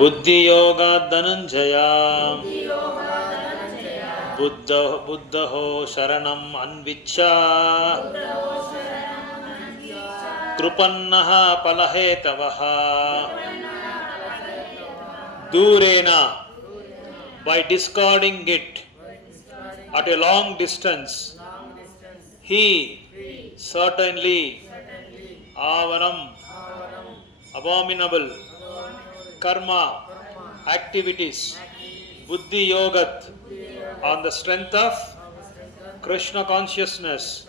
बुद्धियोगात् धनञ्जया बुद्धो शरणम् अन्विच्छा कृपन्नः फलहेतवः दूरेण by discarding it at a long distance he certainly avaram abominable karma activities buddhi yogat on the strength of Krishna consciousness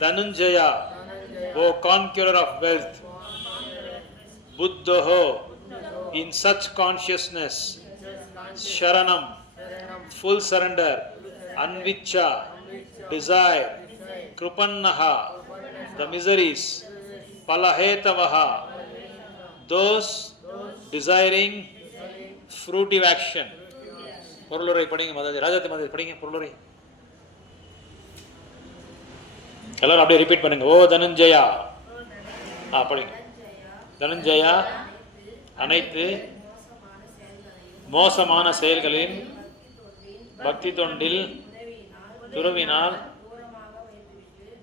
Dhananjaya O conqueror of wealth buddho in such consciousness sharanam full surrender anvicha desire krupannaha the miseries palahetavaha those desiring fruitive action பொருளுரை படிங்க மாதாஜி ராஜாத்தி மாதாஜி படிங்க பொருளுரை எல்லாரும் அப்படியே repeat பண்ணுங்க ஓ தனஞ்சயா படிங்க தனஞ்சயா அனைத்து மோசமான செயல்களின் பக்தி தொண்டில் துறவினால்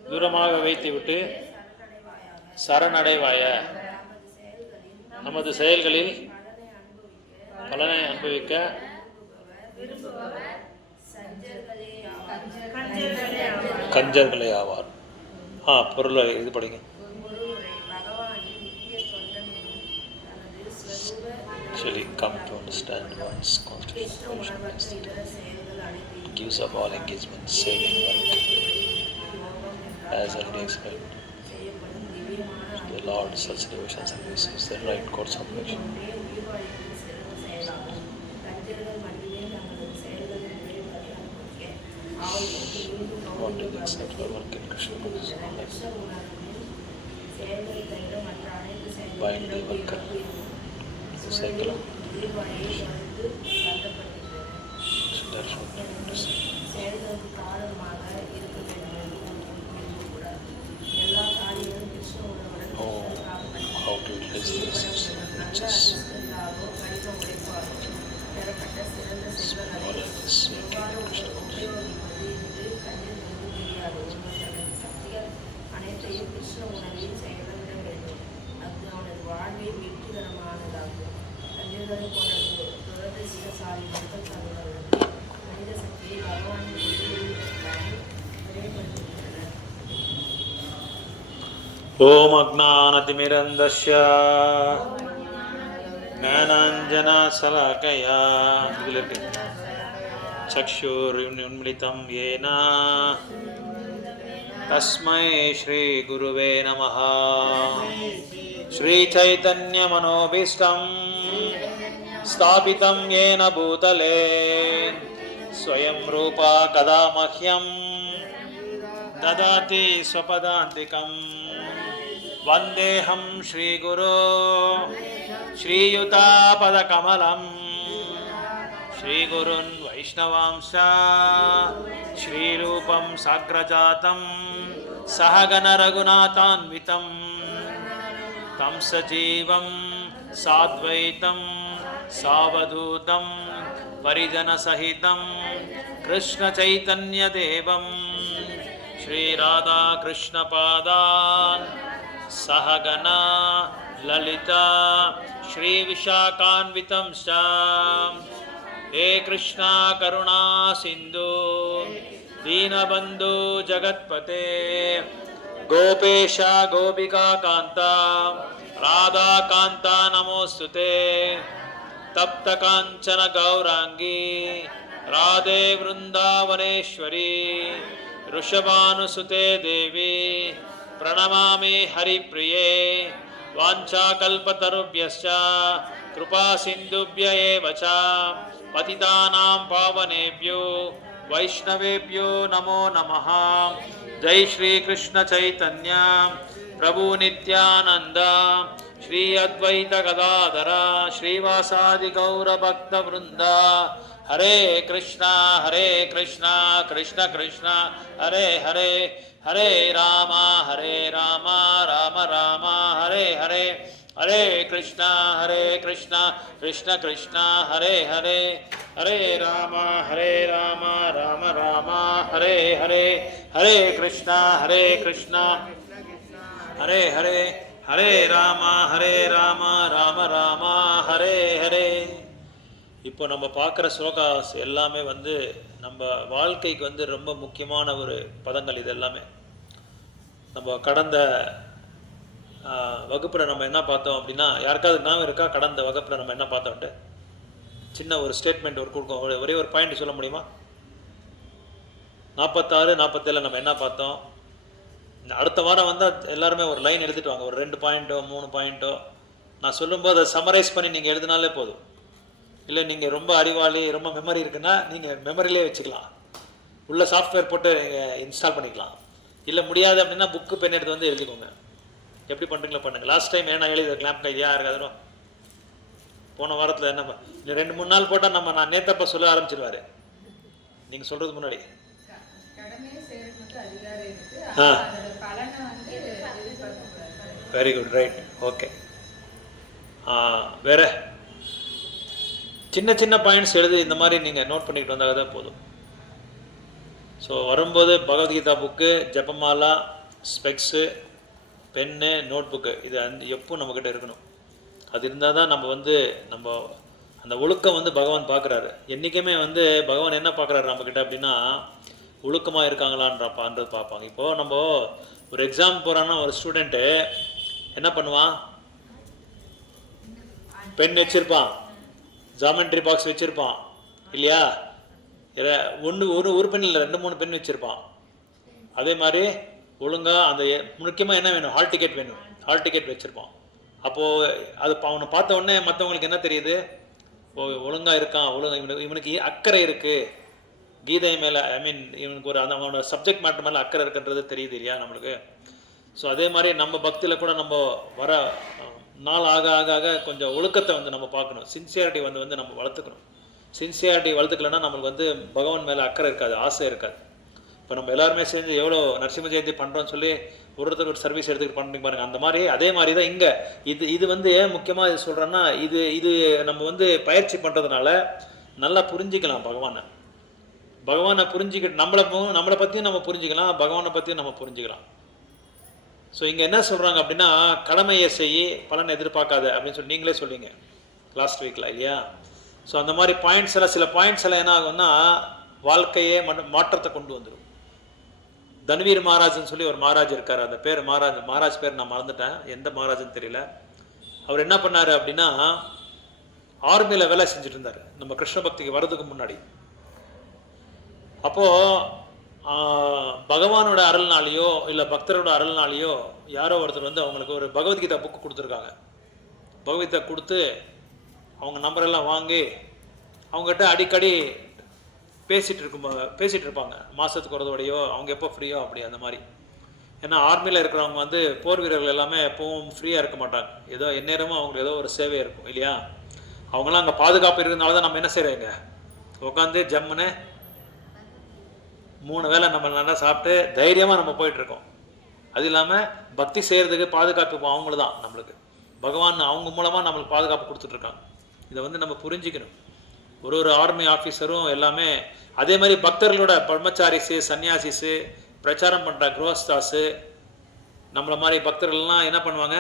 தூரமாக வைத்துவிட்டு சரணடைவாய நமது செயல்களில் பலனை அனுபவிக்க கஞ்சர்களே ஆவார் பொருளை இது படிங்க actually come to understand one's concentration gives up all engagements saving work as already explained the Lord such devotion service is the right course of action want to accept our work in Krishna consciousness bind the worker cycle of how to utilize this riches small like this ओम अज्ञानतिमिरन्धस्य ज्ञानाञ्जनशलाकया चक्षुरुन्मिलितं येन तस्मै श्रीगुरुवे नमः श्रीचैतन्यमनोभीष्टं स्थापितं येन भूतले स्वयं रूपा कदा मह्यं ददाति स्वपदान्तिकम् वन्देऽहं श्रीगुरो श्रीयुतापदकमलं श्रीगुरुन् वैष्णवांश्च श्रीरूपं साग्रजातं सहगणरघुनाथान्वितं तं सजीवं साद्वैतं सावधूतं परिजनसहितं कृष्णचैतन्यदेवं श्रीराधाकृष्णपादान् सहगना ललिता श्रीविशाखान्वितं च हे कृष्णा करुणा सिन्धु दीनबन्धु जगत्पते गोपेश गोपिका कान्ता राधा कान्ता नमोस्तुते तप्त काञ्चन गौरांगी राधे वृंदावनेश्वरी ऋषभानुसुते देवी प्रणमामि हरिप्रिये वाञ्छाकल्पतरुभ्यश्च कृपा सिन्धुभ्य एव च पतितानां पावनेभ्यो वैष्णवेभ्यो नमो नमः। जय श्री कृष्ण चैतन्य प्रभु नित्यानंद श्री अद्वैत गदाधर श्रीवासादि गौर भक्त वृंद हरे Krishna Krishna Krishna Hare Hare Hare Ram Ram Ram Hare Hare Hare Krishna, Krishna Krishna, Hare Hare, Hare Rama, Rama Rama, Hare Hare, Hare Krishna, Hare Hare, Hare Rama, Rama Rama, Hare Hare. இப்போ நம்ம பார்க்குற ஸ்லோகாஸ் எல்லாமே வந்து நம்ம வாழ்க்கைக்கு வந்து ரொம்ப முக்கியமான ஒரு பதங்கள். இது எல்லாமே நம்ம கடந்த வகுப்பில் நம்ம என்ன பார்த்தோம் அப்படின்னா, யாருக்காவது ஞாபகம் இருக்கா? கடந்த வகுப்பில் நம்ம என்ன பார்த்தோம்ட்டு சின்ன ஒரு ஸ்டேட்மெண்ட் ஒரு கொடுக்கும், ஒரே ஒரு பாயிண்ட் சொல்ல முடியுமா? 46, 47 நம்ம என்ன பார்த்தோம்? அடுத்த வாரம் வந்தால் எல்லாருமே ஒரு லைன் எழுதிட்டு வாங்க, ஒரு 2 பாயிண்ட்டோ 3 பாயிண்ட்டோ. நான் சொல்லும்போது அதை சம்மரைஸ் பண்ணி நீங்கள் எழுதினாலே போதும். இல்லை நீங்கள் ரொம்ப அறிவாளி, ரொம்ப மெமரி இருக்குன்னா நீங்கள் மெமரியிலே வச்சுக்கலாம், உள்ள சாஃப்ட்வேர் போட்டு நீங்கள் இன்ஸ்டால் பண்ணிக்கலாம். இல்லை முடியாது அப்படின்னா புக்கு பென் எடுத்து வந்து எழுதிக்கோங்க. எப்படி பண்ணுறீங்களோ பண்ணுங்கள். லாஸ்ட் டைம் ஏன்னா எழுதி கிளாம்ப் கையா இருக்காதுனோ, போன வாரத்தில் என்ன 2-3 நாள் போட்டால் நான் நேத்தப்போ சொல்ல ஆரம்பிச்சிருவார் நீங்கள் சொல்கிறது முன்னாடி. Very good, right, okay. வேறு சின்ன சின்ன பாயிண்ட்ஸ் எழுதி இந்த மாதிரி நீங்கள் நோட் பண்ணிக்கிட்டு வந்தால் தான் போதும். ஸோ வரும்போது Bhagavad Gita book, Jabamala, specs, pen, note book, இது எப்பவும் நம்மக்கிட்ட இருக்கணும். அது இருந்தால் தான் நம்ம வந்து நம்ம அந்த ஒழுக்கம் வந்து பகவான் பார்க்குறாரு. என்றைக்குமே வந்து பகவான் என்ன பார்க்குறாரு நம்மக்கிட்ட அப்படின்னா, ஒழுக்கமாக இருக்காங்களான்றது பார்ப்பாங்க. இப்போது நம்ம ஒரு எக்ஸாம் போகிறான்னா ஒரு ஸ்டூடெண்ட்டு என்ன பண்ணுவான்? பென் வச்சுருப்பான், ஜாமெண்ட்ரி பாக்ஸ் வச்சுருப்பான் இல்லையா? ஒரு பென் இல்லை 2-3 பென் வச்சுருப்பான். அதே மாதிரி ஒழுங்காக அந்த முக்கியமாக என்ன வேணும்? ஹால் டிக்கெட் வேணும். ஹால் டிக்கெட் வச்சுருப்பான். அப்போது அது அவனை பார்த்த உடனே மற்றவங்களுக்கு என்ன தெரியுது? ஒழுங்காக இருக்கான், இவனுக்கு அக்கறை இருக்குது கீதை மேலே, இவனுக்கு ஒரு அவனோட சப்ஜெக்ட் மேட்டர் மேலே அக்கறை இருக்குன்றது தெரியுது இல்லையா நம்மளுக்கு? ஸோ அதே மாதிரி நம்ம பக்தியில் கூட நம்ம வர நாள் ஆக ஆக ஆக கொஞ்சம் ஒழுக்கத்தை வந்து நம்ம பார்க்கணும். சின்சியாரிட்டி வந்து நம்ம வளர்த்துக்கணும். சின்சியாரிட்டி வளர்த்துக்கலன்னா நம்மளுக்கு வந்து பகவான் மேலே அக்கறை இருக்காது, ஆசை இருக்காது. இப்போ நம்ம எல்லாருமே சேர்ந்து எவ்வளோ நரசிம்ம ஜெயந்தி பண்ணுறோன்னு சொல்லி ஒருத்தர் ஒரு சர்வீஸ் எடுத்துக்கிட்டு பண்ணுறீங்க பாருங்கள். அந்த மாதிரி அதே மாதிரி தான் இங்கே இது வந்து ஏன் முக்கியமாக இது சொல்கிறேன்னா, இது நம்ம வந்து பயிற்சி பண்ணுறதுனால நல்லா புரிஞ்சிக்கலாம் பகவானை புரிஞ்சிக்கிட்டு நம்மளை பற்றியும் நம்ம புரிஞ்சிக்கலாம், பகவானை பற்றியும் நம்ம புரிஞ்சிக்கலாம். ஸோ இங்கே என்ன சொல்கிறாங்க அப்படின்னா, கடமையை செய்ய பலன் எதிர்பார்க்காத அப்படின்னு சொல்லி நீங்களே சொல்லுவீங்க லாஸ்ட் வீக்கில் இல்லையா? ஸோ அந்த மாதிரி சில பாயிண்ட்ஸ் எல்லாம் என்ன ஆகும்னா வாழ்க்கையே மாற்றத்தை கொண்டு வந்துடும். தன்வீர் மகாராஜ்னு சொல்லி ஒரு மகாராஜ் இருக்கார். அந்த பேர் மகாராஜ் பேர் நான் மறந்துட்டேன், எந்த மகாராஜ்னு தெரியல. அவர் என்ன பண்ணார் அப்படின்னா, ஆர்மியில் வேலை செஞ்சுட்டு இருந்தார் நம்ம கிருஷ்ண பக்திக்கு வர்றதுக்கு முன்னாடி. அப்போது பகவானோட அருள்னாலேயோ இல்லை பக்தரோட அருள்னாலேயோ யாரோ ஒருத்தர் வந்து அவங்களுக்கு ஒரு பகவத்கீதா புக்கு கொடுத்துருக்காங்க. பகவத்கீதா கொடுத்து அவங்க நம்பரெல்லாம் வாங்கி அவங்ககிட்ட அடிக்கடி பேசிகிட்டு இருப்பாங்க. மாதத்துக்கு ஒருதோடையோ அவங்க எப்போ ஃப்ரீயோ அப்படி அந்த மாதிரி. ஏன்னா ஆர்மியில் இருக்கிறவங்க வந்து போர் வீரர்கள் எல்லாமே எப்பவும் ஃப்ரீயாக இருக்க மாட்டாங்க. ஏதோ எந்நேரமும் அவங்களுக்கு ஏதோ ஒரு சேவை இருக்கும் இல்லையா? அவங்களாம் அங்கே பாதுகாப்பு இருக்கிறதுனால தான் நம்ம என்ன செய்கிறோங்க, உட்காந்து ஜம்முன்னு 3 வேளை நம்ம நல்லா சாப்பிட்டு தைரியமாக நம்ம போயிட்டுருக்கோம். அது இல்லாமல் பக்தி செய்கிறதுக்கு பாதுகாப்பு அவங்கள தான் நம்மளுக்கு பகவான் அவங்க மூலமாக நம்மளுக்கு பாதுகாப்பு கொடுத்துட்ருக்காங்க. இதை வந்து நம்ம புரிஞ்சிக்கணும். ஒரு ஆர்மி ஆஃபீஸரும் எல்லாமே அதே மாதிரி பக்தர்களோட பிரம்மச்சாரிஸு, சன்னியாசிஸு, பிரச்சாரம் பண்ணுற குரோஸ்தாஸு, நம்மளை மாதிரி பக்தர்கள்லாம் என்ன பண்ணுவாங்க,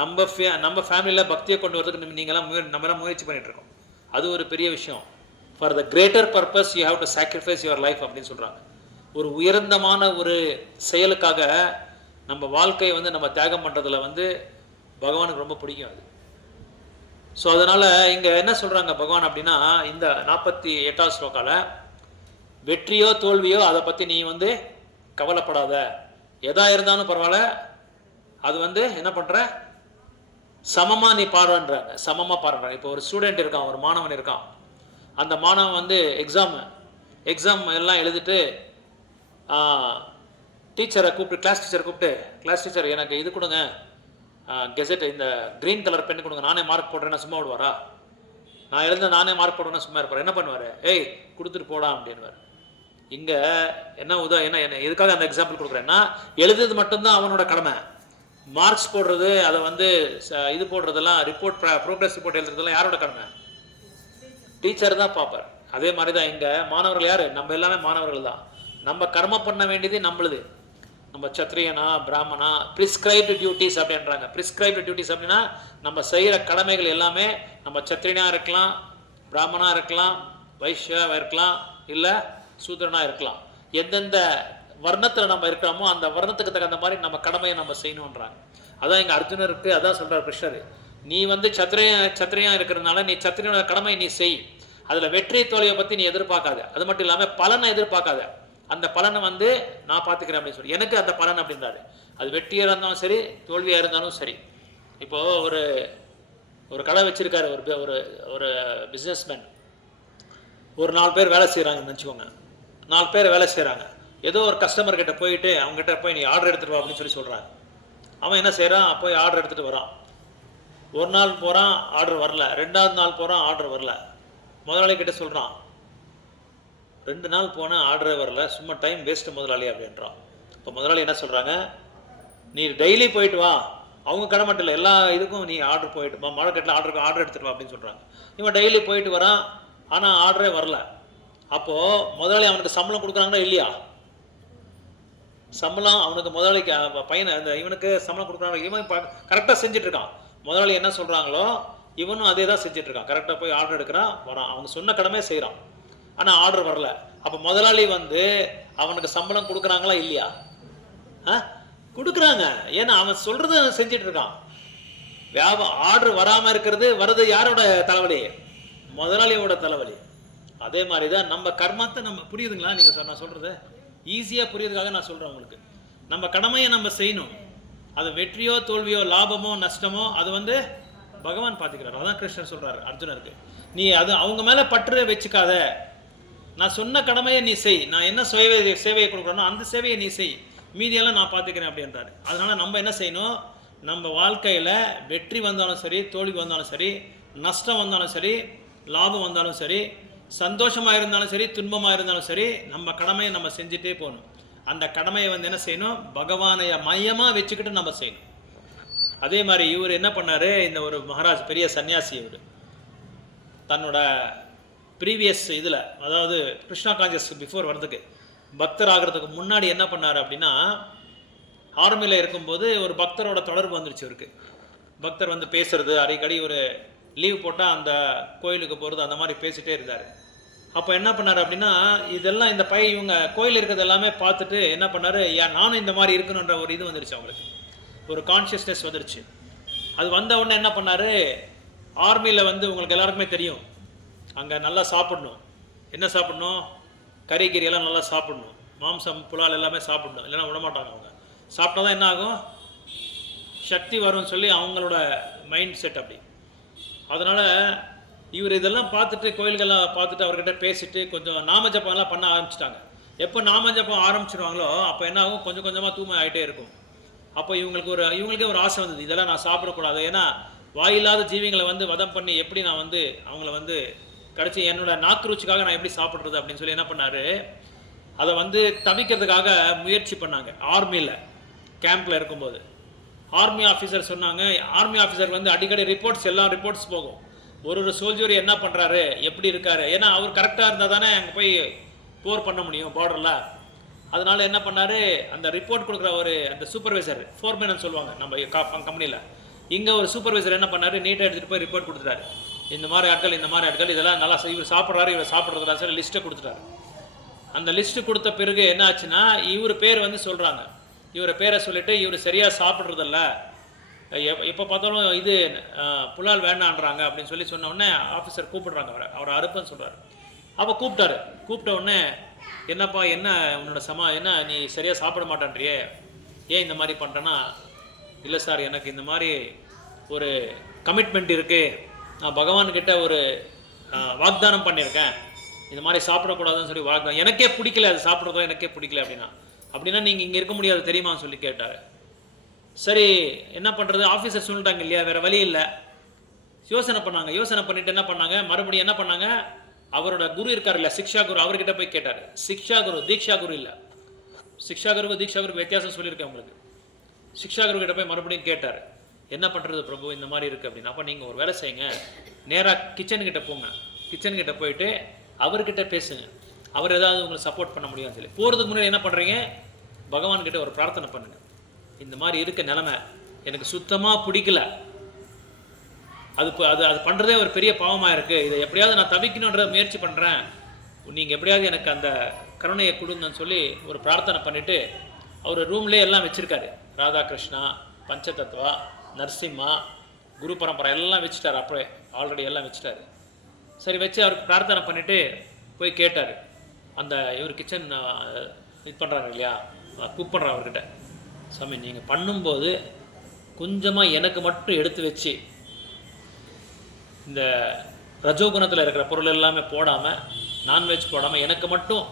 நம்ம ஃபேமிலியில் பக்தியை கொண்டு வரதுக்கு நம்மளாம் முயற்சி பண்ணிகிட்ருக்கோம். அது ஒரு பெரிய விஷயம். For the greater purpose you have to sacrifice your life அப்படின்னு சொல்கிறாங்க. ஒரு உயர்ந்தமான ஒரு செயலுக்காக நம்ம வாழ்க்கையை வந்து நம்ம தியாகம் பண்ணுறதுல வந்து பகவானுக்கு ரொம்ப பிடிக்கும் அது. ஸோ அதனால் இங்கே என்ன சொல்கிறாங்க பகவான் அப்படின்னா, இந்த 48வது ஸ்லோகாவில் வெற்றியோ தோல்வியோ அதை பற்றி நீ வந்து கவலைப்படாத, எதா இருந்தாலும் பரவாயில்ல, அது வந்து என்ன பண்ணுற சமமாக நீ பாடுறாங்க, சமமாக பாடுறாங்க. இப்போ ஒரு ஸ்டூடெண்ட் இருக்கான், ஒரு மாணவன் இருக்கான். அந்த மாணவன் வந்து எக்ஸாம் எல்லாம் எழுதிட்டு டீச்சரை கூப்பிட்டு கிளாஸ் டீச்சர் எனக்கு இது கொடுங்க, கெசட் இந்த க்ரீன் கலர் பென் கொடுங்க, நானே மார்க் போடுறேன்னா சும்மா விடுவாரா? நான் எழுத நானே மார்க் போடுறேன்னா சும்மா இருப்பார்? என்ன பண்ணுவார்? ஏய் கொடுத்துட்டு போடா அப்படின்வார். இங்கே என்ன எதுக்காக அந்த எக்ஸாம்பிள் கொடுக்குறேன்னா, எழுதுறது மட்டும்தான் அவனோட கடமை, மார்க்ஸ் போடுறது, அதை வந்து இது போடுறதெல்லாம், ரிப்போர்ட் ப்ரோக்ரஸ் ரிப்போர்ட் எழுதுறதெல்லாம் யாரோட கடமை? டீச்சர் தான் பார்ப்பார். அதே மாதிரி தான் இங்கே மாணவர்கள் யார்? நம்ம எல்லாமே மாணவர்கள் தான். நம்ம கர்ம பண்ண வேண்டியது நம்மளுது. நம்ம சத்திரியனா பிராமணா, ப்ரிஸ்கிரைப்டு டியூட்டிஸ் அப்படின்றாங்க. ப்ரிஸ்கிரைப்டு டியூட்டிஸ் அப்படின்னா நம்ம செய்கிற கடமைகள் எல்லாமே நம்ம சத்திரியனாக இருக்கலாம், பிராமணாக இருக்கலாம், வைஷ்யாவாக இருக்கலாம், இல்லை சூத்திரனாக இருக்கலாம். எந்தெந்த வர்ணத்தில் நம்ம இருக்கிறோமோ அந்த வர்ணத்துக்கு தகுந்த மாதிரி நம்ம கடமையை நம்ம செய்யணுன்றாங்க. அதான் எங்கள் அர்ஜுனருக்கு அதான் சொல்கிறார் கிருஷ்ணர். நீ வந்து சத்திரியா இருக்கிறதுனால நீ சத்திரியனோட கடமை நீ செய். அதில் வெற்றி தோல்வியை பற்றி நீ எதிர்பார்க்காத. அது மட்டும் இல்லாமல் பலனை எதிர்பார்க்காத. அந்த பலனை வந்து நான் பார்த்துக்கிறேன் அப்படின்னு சொல்லி, எனக்கு அந்த பலன் அப்படின்றாரு. அது வெற்றியாக இருந்தாலும் சரி, தோல்வியாக இருந்தாலும் சரி. இப்போது ஒரு கடை வச்சுருக்காரு ஒரு ஒரு பிஸ்னஸ்மேன். ஒரு 4 பேர் வேலை செய்கிறாங்கன்னு நினச்சிக்கோங்க. 4 பேர் வேலை செய்கிறாங்க. ஏதோ ஒரு கஸ்டமர்கிட்ட போயிட்டு அவங்ககிட்ட போய் நீ ஆர்டர் எடுத்துகிட்டு வா அப்படின்னு சொல்லி சொல்கிறாங்க. அவன் என்ன செய்கிறான்? போய் ஆர்டர் எடுத்துகிட்டு வரான். ஒரு நாள் போகிறான், ஆர்டர் வரல. 2வது நாள் போகிறான், ஆர்டர் வரல. முதலாளி கிட்ட சொல்கிறான், 2 நாள் போனால் ஆர்டரே வரல, சும்மா டைம் வேஸ்ட்டு முதலாளி அப்படின்றான். இப்போ முதலாளி என்ன சொல்கிறாங்க? நீ டெய்லி போயிட்டு வா, அவங்க கடை மட்டும் இல்லை, எல்லா இதுக்கும் நீ ஆர்டர் போயிட்டு வா, மார்க்கெட்டில் ஆர்டர் எடுத்துகிட்டு வா அப்படின்னு சொல்கிறாங்க. இவன் டெய்லி போயிட்டு வரான், ஆனால் ஆர்டரே வரல. அப்போது முதலாளி அவனுக்கு சம்பளம் கொடுக்குறாங்களா இல்லையா? சம்பளம் அவனுக்கு முதலாளிக்கு பையனை இவனுக்கு சம்பளம் கொடுக்குறாங்க. இவன் கரெக்டாக செஞ்சிட்ருக்கான். முதலாளி என்ன சொல்கிறாங்களோ இவனும் அதே தான் செஞ்சிட்ருக்கான். கரெக்டாக போய் ஆர்டர் எடுக்கிறான், வரான், அவங்க சொன்ன கடமை செய்கிறான். ஆனால் ஆர்டர் வரல. அப்போ முதலாளி வந்து அவனுக்கு சம்பளம் கொடுக்குறாங்களா இல்லையா? கொடுக்குறாங்க. ஏன்னா அவன் சொல்கிறது அவன் செஞ்சிட்ருக்கான். ஆர்டர் வராமல் இருக்கிறது வர்றது யாரோட தலைவலி? முதலாளியோட தலைவலி. அதே மாதிரி தான் நம்ம கர்மத்தை நம்ம புரியுதுங்களா? நீங்கள் நான் சொல்கிறது ஈஸியாக புரியுறதுக்காக நான் சொல்கிறேன் உங்களுக்கு. நம்ம கடமையை நம்ம செய்யணும். அது வெற்றியோ தோல்வியோ லாபமோ நஷ்டமோ அது வந்து பகவான் பார்த்துக்கிறார். அதான் கிருஷ்ணர் சொல்கிறார் அர்ஜுனருக்கு, நீ அது அவங்க மேலே பற்று வச்சுக்காத. நான் சொன்ன கடமையை நீ செய். நான் என்ன சேவையை கொடுக்குறேனோ அந்த சேவையை நீ செய், மீதியெல்லாம் நான் பார்த்துக்கிறேன் அப்படின்றாரு. அதனால் நம்ம என்ன செய்யணும்? நம்ம வாழ்க்கையில் வெற்றி வந்தாலும் சரி, தோல்வி வந்தாலும் சரி, நஷ்டம் வந்தாலும் சரி, லாபம் வந்தாலும் சரி, சந்தோஷமாக இருந்தாலும் சரி, துன்பமாக இருந்தாலும் சரி, நம்ம கடமையை நம்ம செஞ்சுட்டே போகணும். அந்த கடமையை வந்து என்ன செய்யணும்? பகவானை மையமாக வச்சுக்கிட்டு நம்ம செய்யணும். அதே மாதிரி இவர் என்ன பண்ணார்? இந்த ஒரு மகாராஜ் பெரிய சன்னியாசி. இவர் தன்னோட ப்ரீவியஸ் இதில், அதாவது கிருஷ்ணா கான்சியஸ் பிஃபோர் வர்றதுக்கு, பக்தர் ஆகிறதுக்கு முன்னாடி என்ன பண்ணார் அப்படின்னா, ஆர்மியில் இருக்கும்போது ஒரு பக்தரோட தொடர்பு வந்துருச்சு இவருக்கு. பக்தர் வந்து பேசுறது, அடிக்கடி ஒரு லீவ் போட்டால் அந்த கோயிலுக்கு போகிறது, அந்த மாதிரி பேசிகிட்டே இருந்தார். அப்போ என்ன பண்ணார் அப்படின்னா, இதெல்லாம் இந்த இவங்க கோயில் இருக்கிறது எல்லாமே பார்த்துட்டு என்ன பண்ணார்? நானும் இந்த மாதிரி இருக்கணுன்ற ஒரு இது வந்துருச்சு அவங்களுக்கு, ஒரு கான்ஷியஸ்னஸ் வந்துருச்சு. அது வந்த உடனே என்ன பண்ணார்? ஆர்மியில் வந்து உங்களுக்கு எல்லாருக்குமே தெரியும், அங்கே நல்லா சாப்பிடணும். என்ன சாப்பிடணும்? கறிகறியெல்லாம் நல்லா சாப்பிடணும், மாம்சம் புலால் எல்லாமே சாப்பிடணும், இல்லைன்னா விடமாட்டாங்க. அவங்க சாப்பிட்டா தான் என்ன ஆகும்? சக்தி வரும்னு சொல்லி அவங்களோட மைண்ட் செட் அப்படி. அதனால் இவர் இதெல்லாம் பார்த்துட்டு, கோயில்கள்லாம் பார்த்துட்டு அவர்கிட்ட பேசிட்டு கொஞ்சம் நாம ஜப்பம்லாம் பண்ண ஆரம்பிச்சிட்டாங்க. எப்போ நாம ஜப்பம் ஆரம்பிச்சிடுவாங்களோ அப்போ என்ன ஆகும்? கொஞ்சம் கொஞ்சமாக தூய்மை ஆகிட்டே இருக்கும். அப்போ இவங்களுக்கே ஒரு ஆசை வந்தது, இதெல்லாம் நான் சாப்பிடக்கூடாது. ஏன்னா வாயில்லாத ஜீவிகளை வந்து வதம் பண்ணி எப்படி நான் வந்து அவங்கள வந்து கடைசி என்னோட நாக்கு ருச்சிக்காக நான் எப்படி சாப்பிட்றது அப்படின்னு சொல்லி என்ன பண்ணார்? அதை வந்து தவிக்கிறதுக்காக முயற்சி பண்ணாங்க. ஆர்மியில் கேம்பில் இருக்கும்போது ஆர்மி ஆஃபீஸர் சொன்னாங்க, ஆர்மி ஆஃபீஸர் வந்து அடிக்கடி எல்லா ரிப்போர்ட்ஸ் போகும். ஒரு சோல்ஜர் என்ன பண்ணுறாரு, எப்படி இருக்காரு, ஏன்னா அவர் கரெக்டாக இருந்தால் தானே அங்கே போய் போர் பண்ண முடியும் பார்டரில். அதனால் என்ன பண்ணார்? அந்த ரிப்போர்ட் கொடுக்குற அந்த சூப்பர்வைசர், ஃபோர்மேன் சொல்லுவாங்க நம்ம கம்பெனியில், இங்கே ஒரு சூப்பர்வைசர் என்ன பண்ணார்? நீட்டாக எடுத்துகிட்டு போய் ரிப்போர்ட் கொடுத்துட்டாரு. இந்த மாதிரி ஆட்கள் இதெல்லாம் நல்லா இவர் சாப்பிட்றாரு, இவர் சாப்பிட்றதுல சரி லிஸ்ட்டை கொடுத்துட்டாரு. அந்த லிஸ்ட்டு கொடுத்த பிறகு என்ன ஆச்சுன்னா, இவர் பேர் வந்து சொல்கிறாங்க. இவரை பேரை சொல்லிவிட்டு இவர் சரியாக சாப்பிட்றதில்ல, எப்போ பார்த்தாலும் இது புலால் வேண்டான்றாங்க அப்படின்னு சொல்லி சொன்ன உடனே ஆஃபீஸர் கூப்பிடுறாங்க. அவரை அறுப்புன்னு சொல்கிறார். அப்போ கூப்பிட்ட உடனே, என்னப்பா என்ன உன்னோட என்ன நீ சரியாக சாப்பிட மாட்டேன்றியே, ஏன் இந்த மாதிரி பண்ணுறேன்னா, இல்லை சார் எனக்கு இந்த மாதிரி ஒரு கமிட்மெண்ட் இருக்குது, நான் பகவான்கிட்ட ஒரு வாக்தானம் பண்ணியிருக்கேன், இந்த மாதிரி சாப்பிடக்கூடாதுன்னு சொல்லி வாக்தானம், எனக்கே பிடிக்கல, அது சாப்பிட்றதோ எனக்கே பிடிக்கல அப்படின்னா நீங்கள் இங்கே இருக்க முடியாது தெரியுமான்னு சொல்லி கேட்டார். சரி என்ன பண்ணுறது, ஆஃபீஸர் சொல்லிட்டாங்க இல்லையா, வேறு வழி இல்லை. யோசனை பண்ணிவிட்டு என்ன பண்ணாங்க, மறுபடியும் என்ன பண்ணாங்க, அவரோட குரு இருக்கார் இல்லையா, சிக்ஷா குரு, அவர்கிட்ட போய் கேட்டார். சிக்ஷா குரு, தீக்ஷா குரு இல்லை. சிக்ஷா குருக்கு தீக்ஷா குருக்கு வித்தியாசம் சொல்லியிருக்கேன் உங்களுக்கு. சிக்ஷாகுரு கிட்ட போய் மறுபடியும் கேட்டார், என்ன பண்ணுறது பிரபு, இந்த மாதிரி இருக்குது அப்படின்னு. அப்போ நீங்கள் ஒரு வேலை செய்யுங்க, நேராக கிச்சனுக்கிட்ட போங்க, கிச்சனுக்கிட்ட போயிட்டு அவர்கிட்ட பேசுங்க, அவர் ஏதாவது உங்களுக்கு சப்போர்ட் பண்ண முடியும்னு சொல்லி. போகிறதுக்கு முன்னாடி என்ன பண்ணுறீங்க, பகவான்கிட்ட ஒரு பிரார்த்தனை பண்ணுங்கள். இந்த மாதிரி இருக்க நிலைமை எனக்கு சுத்தமாக பிடிக்கல, அது அது பண்ணுறதே ஒரு பெரிய பாவமாக இருக்குது, இதை எப்படியாவது நான் தவிக்கணுன்ற முயற்சி பண்ணுறேன், நீங்கள் எப்படியாவது எனக்கு அந்த கருணையை கொடுங்கன்னு சொல்லி ஒரு பிரார்த்தனை பண்ணிவிட்டு அவர் ரூம்லேயே எல்லாம் வச்சுருக்காரு. ராதாகிருஷ்ணா, பஞ்சதத்வா, நரசிம்மா, குரு பரம்பரை எல்லாம் வச்சுட்டார். அப்படியே ஆல்ரெடி எல்லாம் வச்சுட்டாரு. சரி வச்சு அவருக்கு பிரார்த்தனை பண்ணிவிட்டு போய் கேட்டார். அந்த இவர் கிச்சன் இது பண்ணுறாங்க இல்லையா, குக் பண்ணுறாங்க அவர்கிட்ட, சாமி நீங்கள் பண்ணும்போது கொஞ்சமாக எனக்கு மட்டும் எடுத்து வச்சு இந்த ரஜோகுணத்தில் இருக்கிற பொருள் எல்லாமே போடாமல், நான்வெஜ் போடாமல் எனக்கு மட்டும்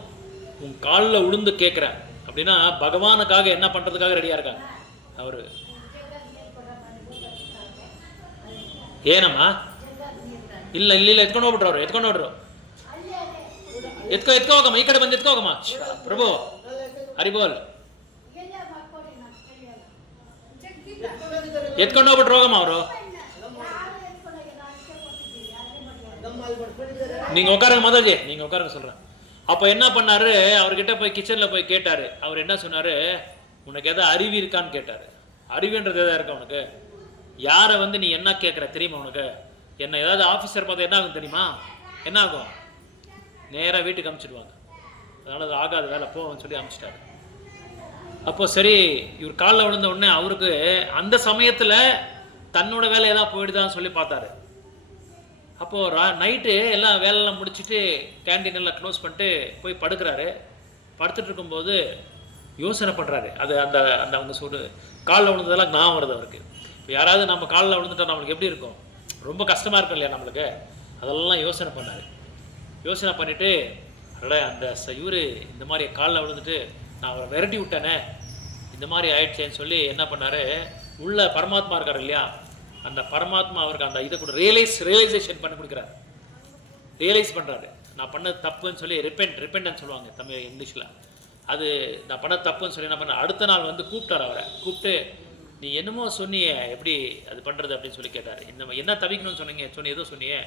உன் காலில் உளுந்து கேட்குறேன் அப்படின்னா பகவானுக்காக என்ன பண்ணுறதுக்காக ரெடியாக இருக்காங்க அவர். ಏನಮ್ಮ ಇಲ್ಲ ಇಲ್ಲ ಇಲ್ಲ ಎತ್ಕೊಂಡು ಹೋಗ್ಬಿಟ್ರು ಅವ್ರು, ಎತ್ಕೊಂಡು ಹೋಗ್ರು, ಎತ್ಕೊ ಹೋಗಮ್ಮ, ಈ ಕಡೆ ಬಂದು ಎತ್ಕೊ ಹೋಗಮ್ಮ. ಪ್ರಭು ಹರಿಬೋಲ್, ಎತ್ಕೊಂಡು ಹೋಗ್ಬಿಟ್ರು ಹೋಗಮ್ಮ ಅವರು. நீங்க உட்காருங்க முதல்ல, நீங்க உட்காருங்க சொல்றேன். அப்போ என்ன பண்ணாரு, அவர்கிட்ட போய் கிச்சனில் போய் கேட்டார். அவர் என்ன சொன்னார், உனக்கு எதாவது அறிவு இருக்கான்னு கேட்டார். அறிவுன்றது எதாவது இருக்கா உனக்கு, யாரை வந்து நீ என்ன கேட்குற தெரியுமா உனக்கு, என்ன ஏதாவது ஆஃபீஸர் பார்த்து என்ன ஆகும் தெரியுமா, என்ன ஆகும், நேராக வீட்டுக்கு அனுப்பிச்சிடுவாங்க, அதனால் அது ஆகாத வேலை போன்னு சொல்லி அனுப்பிச்சிட்டாரு. அப்போது சரி இவர் காலில் விழுந்த உடனே அவருக்கு அந்த சமயத்தில் தன்னோட வேலை ஏதாவது போயிடுதான்னு சொல்லி பார்த்தாரு. அப்போது நைட்டு எல்லாம் வேலையெல்லாம் முடிச்சுட்டு கேண்டீன் எல்லாம் க்ளோஸ் பண்ணிட்டு போய் படுக்கிறாரு. படுத்துட்டு இருக்கும்போது யோசனை பண்ணுறாரு. அது அந்த அந்த அவங்க காலில் விழுந்ததெல்லாம் ஞாபகம் வருது அவருக்கு. இப்போ யாராவது நம்ம காலில் விழுந்துட்டா நம்மளுக்கு எப்படி இருக்கும், ரொம்ப கஷ்டமாக இருக்கும் இல்லையா நம்மளுக்கு, அதெல்லாம் யோசனை பண்ணார். யோசனை பண்ணிவிட்டு அடடா அந்த இவர் இந்த மாதிரி காலில் விழுந்துட்டு நான் அவரை விரட்டி விட்டேனே, இந்த மாதிரி ஆயிடுச்சேன்னு சொல்லி என்ன பண்ணார், உள்ள பரமாத்மா இருக்கார் இல்லையா, அந்த பரமாத்மா அவருக்கு அந்த இதை கூட ரியலைசேஷன் பண்ணி கொடுக்குறாரு. ரியலைஸ் பண்ணுறாரு, நான் பண்ணது தப்புன்னு சொல்லி ரிப்பெண்டன்ஸ் சொல்லுவாங்க தமிழ் இங்கிலீஷில். அது நான் பண்ண தப்புன்னு சொல்லி என்ன பண்ண, அடுத்த நாள் வந்து கூப்பிட்டார் அவரை. கூப்பிட்டு நீ என்னமோ சொன்னியே, எப்படி அது பண்ணுறது அப்படின்னு சொல்லி கேட்டார். என்ன தவிக்கணும்னு சொன்னீங்க ஏதோ சொன்னியே,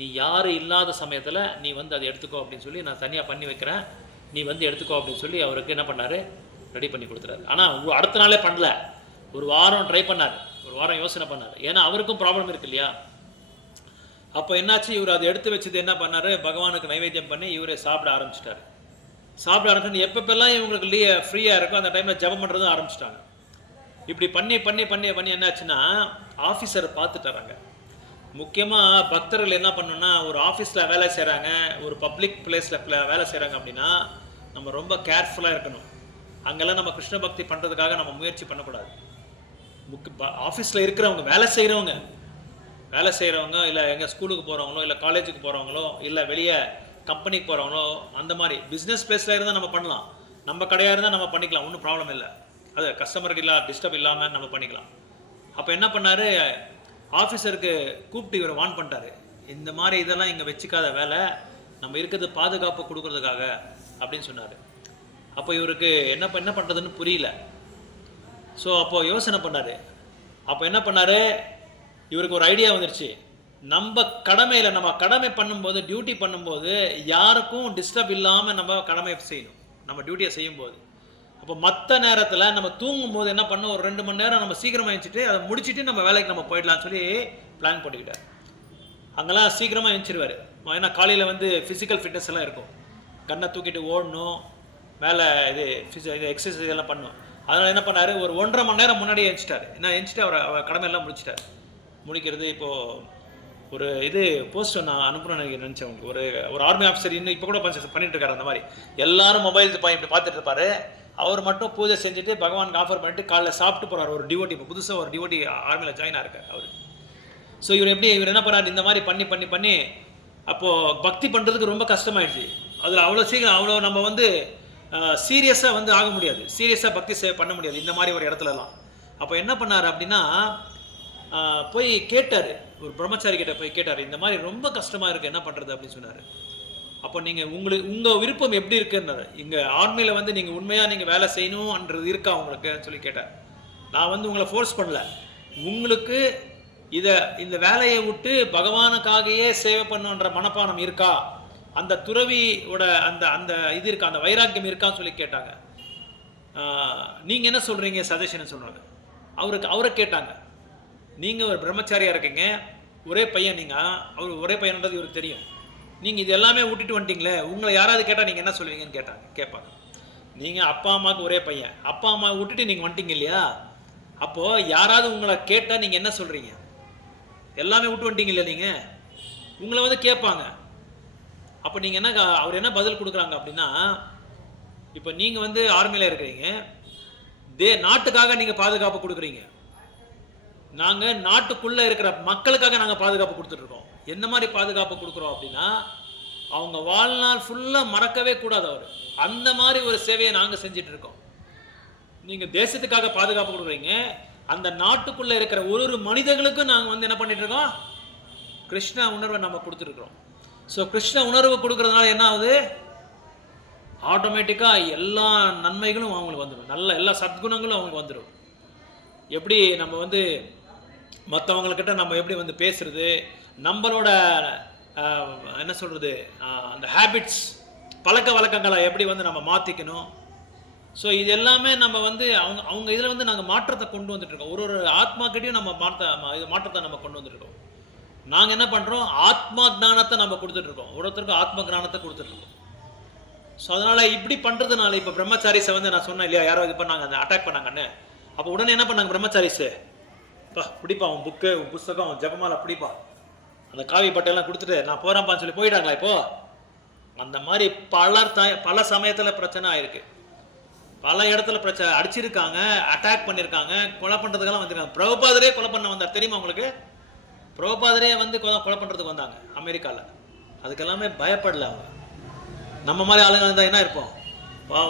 நீ யார் இல்லாத சமயத்தில் நீ வந்து அதை எடுத்துக்கோ அப்படின்னு சொல்லி நான் தனியாக பண்ணி வைக்கிறேன், நீ வந்து எடுத்துக்கோ அப்படின்னு சொல்லி அவருக்கு என்ன பண்ணார், ரெடி பண்ணி கொடுத்துறாரு. ஆனால் அடுத்த நாளே பண்ணல, ஒரு வாரம் ட்ரை பண்ணார், ஒரு வாரம் யோசனை பண்ணார். ஏன்னா அவருக்கும் ப்ராப்ளம் இருக்கு இல்லையா. அப்போ என்னாச்சு, இவர் அதை எடுத்து வச்சது என்ன பண்ணார், பகவானுக்கு நைவேத்தியம் பண்ணி இவரை சாப்பிட ஆரம்பிச்சிட்டாரு. சாப்பிட ஆரம்பிச்சு எப்பப்பெல்லாம் இவங்களுக்கு ஃப்ரீயாக இருக்கும் அந்த டைமில் ஜபம் பண்ணுறதும் ஆரம்பிச்சிட்டாங்க. இப்படி பண்ணி பண்ணி பண்ணி பண்ணி என்னாச்சுன்னா ஆஃபீஸரை பார்த்துட்டாராங்க. முக்கியமாக பக்தர்கள் என்ன பண்ணணும்னா, ஒரு ஆஃபீஸில் வேலை செய்கிறாங்க, ஒரு பப்ளிக் பிளேஸில் வேலை செய்கிறாங்க அப்படின்னா நம்ம ரொம்ப கேர்ஃபுல்லாக இருக்கணும். அங்கெல்லாம் நம்ம கிருஷ்ண பக்தி பண்ணுறதுக்காக நம்ம முயற்சி பண்ணக்கூடாது. ஆஃபீஸில் இருக்கிறவங்க, வேலை செய்கிறவங்க இல்லை எங்கள் ஸ்கூலுக்கு போகிறவங்களோ இல்லை காலேஜுக்கு போகிறவங்களோ இல்லை வெளியே கம்பெனிக்கு போகிறவங்களோ, அந்த மாதிரி பிஸ்னஸ் பிளேஸில் இருந்தால் நம்ம பண்ணலாம், நம்ம கடையாக இருந்தால் நம்ம பண்ணிக்கலாம், ஒன்றும் ப்ராப்ளம் இல்லை. அது கஸ்டமருக்கு டிஸ்டர்ப் இல்லாமல் நம்ம பண்ணிக்கலாம். அப்போ என்ன பண்ணார், ஆஃபீஸருக்கு கூப்பிட்டு இவரை வார்ன் பண்ணிட்டாரு, இந்த மாதிரி இதெல்லாம் இங்கே வச்சுக்காத வேலை, நம்ம இருக்கிறது பாதுகாப்பு கொடுக்கறதுக்காக அப்படின்னு சொன்னார். அப்போ இவருக்கு என்ன பண்ணுறதுன்னு புரியல. ஸோ அப்போது யோசனை பண்ணார். அப்போ என்ன பண்ணார், இவருக்கு ஒரு ஐடியா வந்துருச்சு. நம்ம கடமை பண்ணும்போது, டியூட்டி பண்ணும்போது யாருக்கும் டிஸ்டர்ப் இல்லாமல் நம்ம கடமை செய்யணும், நம்ம டியூட்டியை செய்யும்போது. அப்போ மற்ற நேரத்தில் நம்ம தூங்கும்போது என்ன பண்ணணும், ஒரு 2 மணி நேரம் நம்ம சீக்கிரமாக எழுந்திரிச்சிட்டு அதை முடிச்சுட்டு நம்ம வேலைக்கு நம்ம போயிடலாம்னு சொல்லி பிளான் பண்ணிக்கிட்டார். அங்கெல்லாம் சீக்கிரமாக எழுந்திருவார். ஏன்னா காலையில் வந்து ஃபிசிக்கல் ஃபிட்னஸ் எல்லாம் இருக்கும், கண்ணை தூக்கிட்டு ஓடணும், மேலே இது எக்ஸசைஸ் எல்லாம் பண்ணணும். அதனால் என்ன பண்ணார், ஒரு 1.5 மணி நேரம் முன்னாடியே எழுந்திட்டார். எழுந்திரிச்சிட்டு அவர் கடமையெல்லாம் முடிச்சிட்டார். முடிக்கிறது இப்போது ஒரு இது போஸ்ட் நான் அனுப்புகிறேன்னு நினச்சேன் உங்களுக்கு. ஒரு ஆர்மி ஆஃபீஸர் இன்னும் இப்போ கூட பண்ணிட்டு இருக்காரு. அந்த மாதிரி எல்லாரும் மொபைல் இப்படி பார்த்துட்டு இருப்பார். அவர் மட்டும் பூஜை செஞ்சுட்டு பகவானுக்கு ஆஃபர் பண்ணிட்டு காலைல சாப்பிட்டு போகிறார். ஒரு டிவோட்டி, இப்போ புதுசாக ஒரு டிவோட்டி ஆர்மியில் ஜாயின் ஆயிருக்கார் அவர். ஸோ இவர் என்ன பண்ணார், இந்த மாதிரி பண்ணி பண்ணி பண்ணி அப்போது பக்தி பண்ணுறதுக்கு ரொம்ப கஷ்டமாயிடுச்சு. அதில் அவ்வளோ சீக்கிரம் அவ்வளோ நம்ம வந்து சீரியஸாக வந்து ஆக முடியாது, சீரியஸாக பக்தி பண்ண முடியாது இந்த மாதிரி ஒரு இடத்துலலாம். அப்போ என்ன பண்ணார் அப்படின்னா, போய் கேட்டார், ஒரு பிரம்மச்சாரி கிட்ட போய் கேட்டார், இந்த மாதிரி ரொம்ப கஷ்டமாக இருக்குது, என்ன பண்ணுறது அப்படின்னு சொன்னார். அப்போ நீங்கள் உங்கள் விருப்பம் எப்படி இருக்குன்னாரு. இங்கே ஆர்மியில் வந்து நீங்கள் உண்மையாக நீங்கள் வேலை செய்யணும்ன்றது இருக்கா உங்களுக்குன்னு சொல்லி கேட்டார். நான் வந்து உங்களை ஃபோர்ஸ் பண்ணல. உங்களுக்கு இந்த வேலையை விட்டு பகவானுக்காகவே சேவை பண்ணுன்ற மனப்பானம் இருக்கா, அந்த துறவியோட அந்த அந்த இது இருக்கா, அந்த வைராக்கியம் இருக்கான்னு சொல்லி கேட்டாங்க. நீங்கள் என்ன சொல்கிறீங்க சஜஷன் சொல்கிறாங்க. அவரை கேட்டாங்க, நீங்கள் ஒரு பிரம்மச்சாரியாக இருக்கீங்க, ஒரே பையன், நீங்கள் அவர் ஒரே பையன்ன்றது இவருக்கு தெரியும், நீங்கள் இது எல்லாமே விட்டுட்டு வந்துட்டீங்களே, உங்களை யாராவது கேட்டால் நீங்கள் என்ன சொல்லுவீங்கன்னு கேட்பாங்க. நீங்கள் அப்பா அம்மாவுக்கு ஒரே பையன், அப்பா அம்மா விட்டுட்டு நீங்கள் வந்துட்டீங்க இல்லையா, அப்போது யாராவது உங்களை கேட்டால் நீங்கள் என்ன சொல்கிறீங்க? எல்லாமே விட்டு வந்துட்டீங்க இல்லையா நீங்கள், உங்களை வந்து கேட்பாங்க. அப்போ நீங்கள் என்ன, அவர் என்ன பதில் கொடுக்குறாங்க அப்படின்னா, இப்போ நீங்கள் வந்து ஆர்மியில் இருக்கிறீங்க, நாட்டுக்காக நீங்கள் பாதுகாப்பு கொடுக்குறீங்க, நாங்கள் நாட்டுக்குள்ளே இருக்கிற மக்களுக்காக நாங்கள் பாதுகாப்பு கொடுத்துட்ருக்கோம். எந்த மாதிரி பாதுகாப்பு கொடுக்குறோம் அப்படின்னா, அவங்க வாழ்நாள் ஃபுல்லாக மறக்கவே கூடாது அவர், அந்த மாதிரி ஒரு சேவையை நாங்கள் செஞ்சிட்டு இருக்கோம். நீங்கள் தேசத்துக்காக பாதுகாப்பு கொடுக்குறீங்க, அந்த நாட்டுக்குள்ளே இருக்கிற ஒரு மனிதர்களுக்கும் நாங்கள் வந்து என்ன பண்ணிட்டு இருக்கோம், கிருஷ்ண உணர்வை நம்ம கொடுத்துருக்குறோம். ஸோ கிருஷ்ண உணர்வு கொடுக்கறதுனால என்ன ஆகுது, ஆட்டோமேட்டிக்காக எல்லா நன்மைகளும் அவங்களுக்கு வந்துடும், நல்ல எல்லா சத்குணங்களும் அவங்களுக்கு வந்துடும். எப்படி நம்ம வந்து மற்றவங்கக்கிட்ட நம்ம எப்படி வந்து பேசுறது, நம்மளோட என்ன சொல்கிறது, அந்த ஹேபிட்ஸ் பழக்க வழக்கங்களை எப்படி வந்து நம்ம மாற்றிக்கணும். ஸோ இது எல்லாமே நம்ம வந்து அவங்க இதில் வந்து நாங்கள் மாற்றத்தை கொண்டு வந்துட்டுருக்கோம். ஒரு ஆத்மாக்கிட்டையும் நம்ம மாற்றத்தை நம்ம கொண்டு வந்துட்டுருக்கோம். நாங்கள் என்ன பண்ணுறோம், ஆத்மா ஜானத்தை நம்ம கொடுத்துட்ருக்கோம், ஒருத்தருக்கும் ஆத்ம ஜானத்தை கொடுத்துட்ருக்கோம். ஸோ அதனால் இப்படி பண்ணுறதுனால இப்போ பிரம்மச்சாரிஸை வந்து நான் சொன்னேன் இல்லையா, யாரோ இது பண்ணாங்க, அந்த அட்டாக் பண்ணாங்கன்னு, அப்போ உடனே என்ன பண்ணாங்க பிரம்மச்சாரிஸு, பிடிப்பா அவன் புக்கு புஸ்தகம் அவன் ஜபமாலை பிடிப்பா, அந்த காவி பட்டையெல்லாம் கொடுத்துட்டு நான் போகிறேன்ப்பான்னு சொல்லி போயிட்டாங்களா. இப்போது அந்த மாதிரி பல சமயத்தில் பிரச்சனை ஆயிருக்கு, பல இடத்துல பிரச்சனை, அடிச்சிருக்காங்க, அட்டாக் பண்ணியிருக்காங்க, கொலை பண்ணுறதுக்கெல்லாம் வந்திருக்காங்க. பிரபுபாதரே கொலை பண்ண வந்தார் தெரியுமா உங்களுக்கு, பிரபுபாதரே வந்து கொலை பண்ணுறதுக்கு வந்தாங்க அமெரிக்காவில். அதுக்கெல்லாமே பயப்படல அவங்க. நம்ம மாதிரி ஆளுங்க இருந்தால் என்ன இருப்போம்,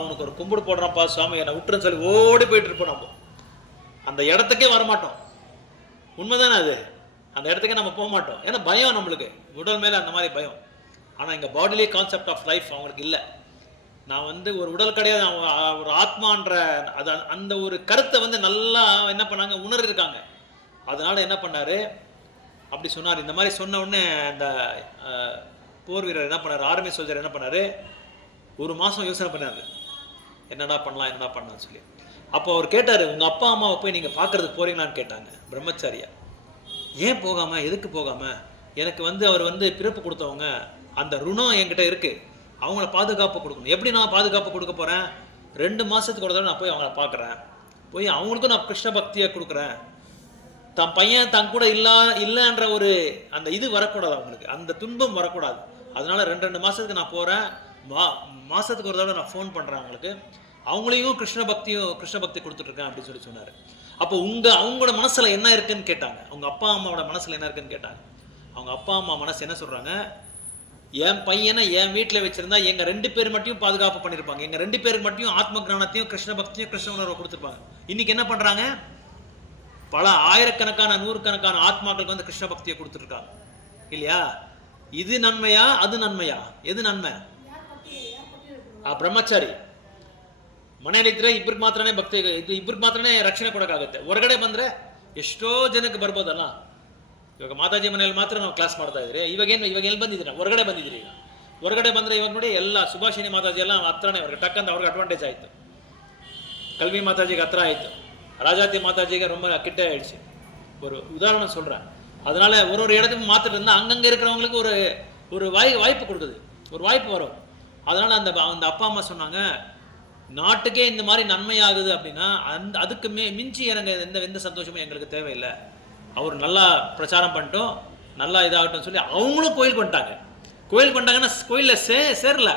உனக்கு ஒரு கும்பிடு போடுறான்ப்பா சுவாமி என்னை விட்டுருன்னு சொல்லி ஓடி போயிட்டு இருப்போம். நம்ம அந்த இடத்துக்கே வரமாட்டோம், உண்மைதானே அது, அந்த இடத்துக்கே நம்ம போக மாட்டோம். ஏன்னா பயம் நம்மளுக்கு, உடல் மேலே அந்த மாதிரி பயம். ஆனால் இங்கே பாடிலி கான்செப்ட் ஆஃப் லைஃப் அவங்களுக்கு இல்லை. நான் வந்து ஒரு உடல் கிடையாது, ஒரு ஆத்மான்ற அது அந்த ஒரு கருத்தை வந்து நல்லா என்ன பண்ணாங்க, உணர்ந்திருக்காங்க. அதனால் என்ன பண்ணார், அப்படி சொன்னார். இந்த மாதிரி சொன்ன உடனே அந்த போர் வீரர் என்ன பண்ணார், ஆர்மி சோல்ஜர் என்ன பண்ணார், ஒரு மாதம் யோசனை பண்ணார், என்னடா பண்ணலாம்னு சொல்லி. அப்போ அவர் கேட்டார், உங்கள் அப்பா அம்மாவை போய் நீங்கள் பார்க்குறதுக்கு போகிறீங்களான்னு கேட்டாங்க பிரம்மச்சாரியா. ஏன் போகாமல், எதுக்கு போகாமல், எனக்கு வந்து அவர் வந்து பிறப்பு கொடுத்தவங்க, அந்த ருணம் என்கிட்ட இருக்குது, அவங்கள பாதுகாப்பு கொடுக்கணும். எப்படி நான் பாதுகாப்பு கொடுக்க போகிறேன், 2 மாதத்துக்கு ஒரு தடவை நான் போய் அவங்கள பார்க்குறேன், போய் அவங்களுக்கும் நான் கிருஷ்ண பக்தியை கொடுக்குறேன். தன் பையன் தன் கூட இல்லைன்ற ஒரு அந்த இது வரக்கூடாது, அவங்களுக்கு அந்த துன்பம் வரக்கூடாது. அதனால 2 மாதத்துக்கு நான் போகிறேன், மாதத்துக்கு ஒரு தடவை நான் ஃபோன் பண்ணுறேன் அவங்களுக்கு, அவங்களையும் கிருஷ்ண பக்தி கொடுத்துட்ருக்கேன் அப்படின்னு சொல்லி சொன்னார். அப்போ அவங்களோட மனசில் என்ன இருக்குன்னு கேட்டாங்க, அவங்க அப்பா அம்மாவோட மனசில் என்ன இருக்குன்னு கேட்டாங்க. அவங்க அப்பா அம்மா மனசு என்ன சொல்கிறாங்க, என் பையனை என் வீட்டில் வச்சுருந்தா எங்கள் 2 பேர் மட்டும் பாதுகாப்பு பண்ணியிருப்பாங்க, எங்கள் 2 பேருக்கு மட்டும் ஆத்ம ஞானத்தையும் கிருஷ்ண பக்தியும் கிருஷ்ண உணர்வை கொடுத்துருப்பாங்க. இன்றைக்கி என்ன பண்ணுறாங்க, பல ஆயிரக்கணக்கான 100கணக்கான ஆத்மாக்களுக்கு வந்து கிருஷ்ண பக்தியை கொடுத்துருக்காங்க இல்லையா. இது நன்மையா அது நன்மையா, எது நன்மை? ಬ್ರಹ್ಮಚಾರಿ ಮನೆಯಲ್ಲಿದ್ದರೆ ಇಬ್ಬರಿಗೆ ಮಾತ್ರನೇ ಭಕ್ತಿ, ಇಬ್ಬರಿಗೆ ಮಾತ್ರನೇ ರಕ್ಷಣೆ ಕೊಡೋಕ್ಕಾಗುತ್ತೆ. ಹೊರಗಡೆ ಬಂದರೆ ಎಷ್ಟೋ ಜನಕ್ಕೆ ಬರ್ಬೋದಲ್ಲ. ಇವಾಗ ಮಾತಾಜಿ ಮನೆಯಲ್ಲಿ ಮಾತ್ರ ನಾವು ಕ್ಲಾಸ್ ಮಾಡ್ತಾ ಇದ್ರಿ, ಇವಾಗ ಎಲ್ಲಿ ಬಂದಿದ್ದೀರಾ, ಹೊರಗಡೆ ಬಂದಿದ್ದೀರಿ. ಈಗ ಹೊರಗಡೆ ಬಂದರೆ ಇವಾಗ ನೋಡಿ ಎಲ್ಲ ಸುಭಾಷಿಣಿ ಮಾತಾಜಿ ಎಲ್ಲ ಹತ್ರನೇ, ಅವ್ರಿಗೆ ಟಕ್ಕಂತ ಅವ್ರಿಗೆ ಅಡ್ವಾಂಟೇಜ್ ಆಯಿತು, கல்வி மாதாஜிக்கு ಹತ್ರ ஆயிடுச்சு, ராஜாத்தி மாதாஜிக்கு ரொம்ப கிட்ட ஆயிடுச்சு. ஒரு உதாரணம் சொல்கிறேன். அதனால் ஒரு இடத்துக்கு மாற்றிட்டு இருந்தால் அங்கங்கே இருக்கிறவங்களுக்கு ஒரு வாய்ப்பு கொடுக்குது, ஒரு வாய்ப்பு வரும். அதனால் அந்த அப்பா அம்மா சொன்னாங்க, நாட்டுக்கே இந்த மாதிரி நன்மையாகுது அப்படின்னா அதுக்கு மிஞ்சி எனக்கு எந்த சந்தோஷமும் எங்களுக்கு தேவையில்லை, அவர் நல்லா பிரச்சாரம் பண்ணிட்டோம், நல்லா இதாகட்டும் சொல்லி அவங்களும் கோயிலுக்கு வந்துட்டாங்க. கோயிலுக்கு வந்துட்டாங்கன்னா கோயிலில் சேரல,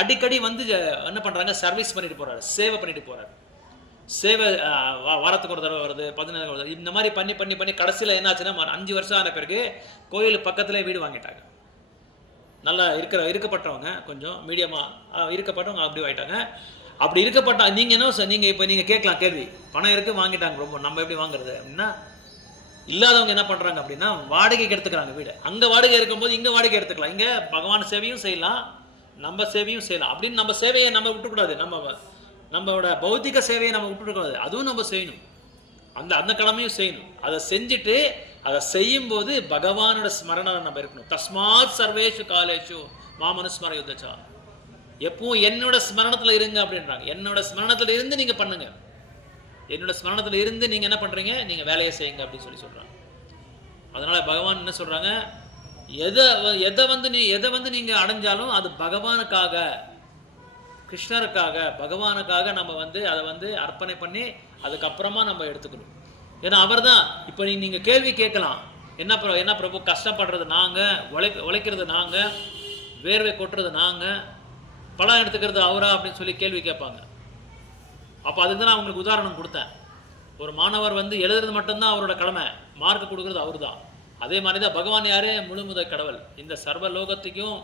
அடிக்கடி வந்து என்ன பண்ணுறாங்க, சர்வீஸ் பண்ணிட்டு போகிறாரு, சேவை பண்ணிட்டு போகிறாரு. சேவை வாரத்துக்கு ஒரு தடவை வருது, 14 வருது, இந்த மாதிரி பண்ணி பண்ணி பண்ணி கடைசியில் என்னாச்சுன்னா 5 வருஷம் ஆன பிறகு கோயில் பக்கத்துலேயே வீடு வாங்கிட்டாங்க. நல்லா இருக்கப்பட்டவங்க, கொஞ்சம் மீடியமாக இருக்கப்பட்டவங்க அப்படி ஆகிட்டாங்க. அப்படி இருக்கப்பட்ட நீங்கள் இப்போ நீங்கள் கேட்கலாம் கேள்வி, பணம் இருக்குது வாங்கிட்டாங்க, ரொம்ப நம்ம எப்படி வாங்குறது அப்படின்னா, இல்லாதவங்க என்ன பண்ணுறாங்க அப்படின்னா வாடகைக்கு எடுத்துக்கிறாங்க வீடு. அங்கே வாடகை இருக்கும்போது இங்கே வாடகை எடுத்துக்கலாம், இங்கே பகவான் சேவையும் செய்யலாம், நம்ம சேவையும் செய்யலாம். அப்படின்னு நம்ம சேவையை நம்ம விட்டுக்கூடாது, நம்மளோட பௌத்திக சேவையை நம்ம விட்டுக்கூடாது, அதுவும் நம்ம செய்யணும். அந்த கடமையும் செய்யணும். அதை செஞ்சுட்டு அதை செய்யும்போது பகவானோட ஸ்மரணம் நம்ம இருக்கணும். தஸ்மாத் சர்வேஷு காலேஷு மாமனுஸ்மர யுத்தச்சா, எப்பவும் என்னோட ஸ்மரணத்தில் இருங்க அப்படின்றாங்க. என்னோட ஸ்மரணத்தில் இருந்து நீங்கள் பண்ணுங்க, என்னோட ஸ்மரணத்தில் இருந்து நீங்கள் என்ன பண்ணுறீங்க, நீங்கள் வேலையை செய்யுங்க அப்படின்னு சொல்கிறாங்க. அதனால் பகவான் என்ன சொல்கிறாங்க, எதை வந்து நீங்கள் அடைஞ்சாலும் அது பகவானுக்காக, கிருஷ்ணருக்காக, பகவானுக்காக நம்ம வந்து அதை வந்து அர்ப்பணை பண்ணி அதுக்கப்புறமா நம்ம எடுத்துக்கணும். ஏன்னா அவர் தான். இப்போ நீங்கள் கேள்வி கேட்கலாம், என்ன பிரபு கஷ்டப்படுறது நாங்கள், உழைக்கிறது நாங்கள், வேர்வை கொட்டுறது நாங்கள், படம் எடுத்துக்கிறது அவரா அப்படின்னு சொல்லி கேள்வி கேட்பாங்க. அப்போ அதுக்கு தான் நான் உங்களுக்கு உதாரணம் கொடுத்தேன். ஒரு மாணவர் வந்து எழுதுறது மட்டும்தான் அவரோட கடமை, மார்க் கொடுக்குறது அவர் தான். அதே மாதிரி தான் பகவான் யார், முழுமுதற் கடவுள். இந்த சர்வ லோகத்துக்கும்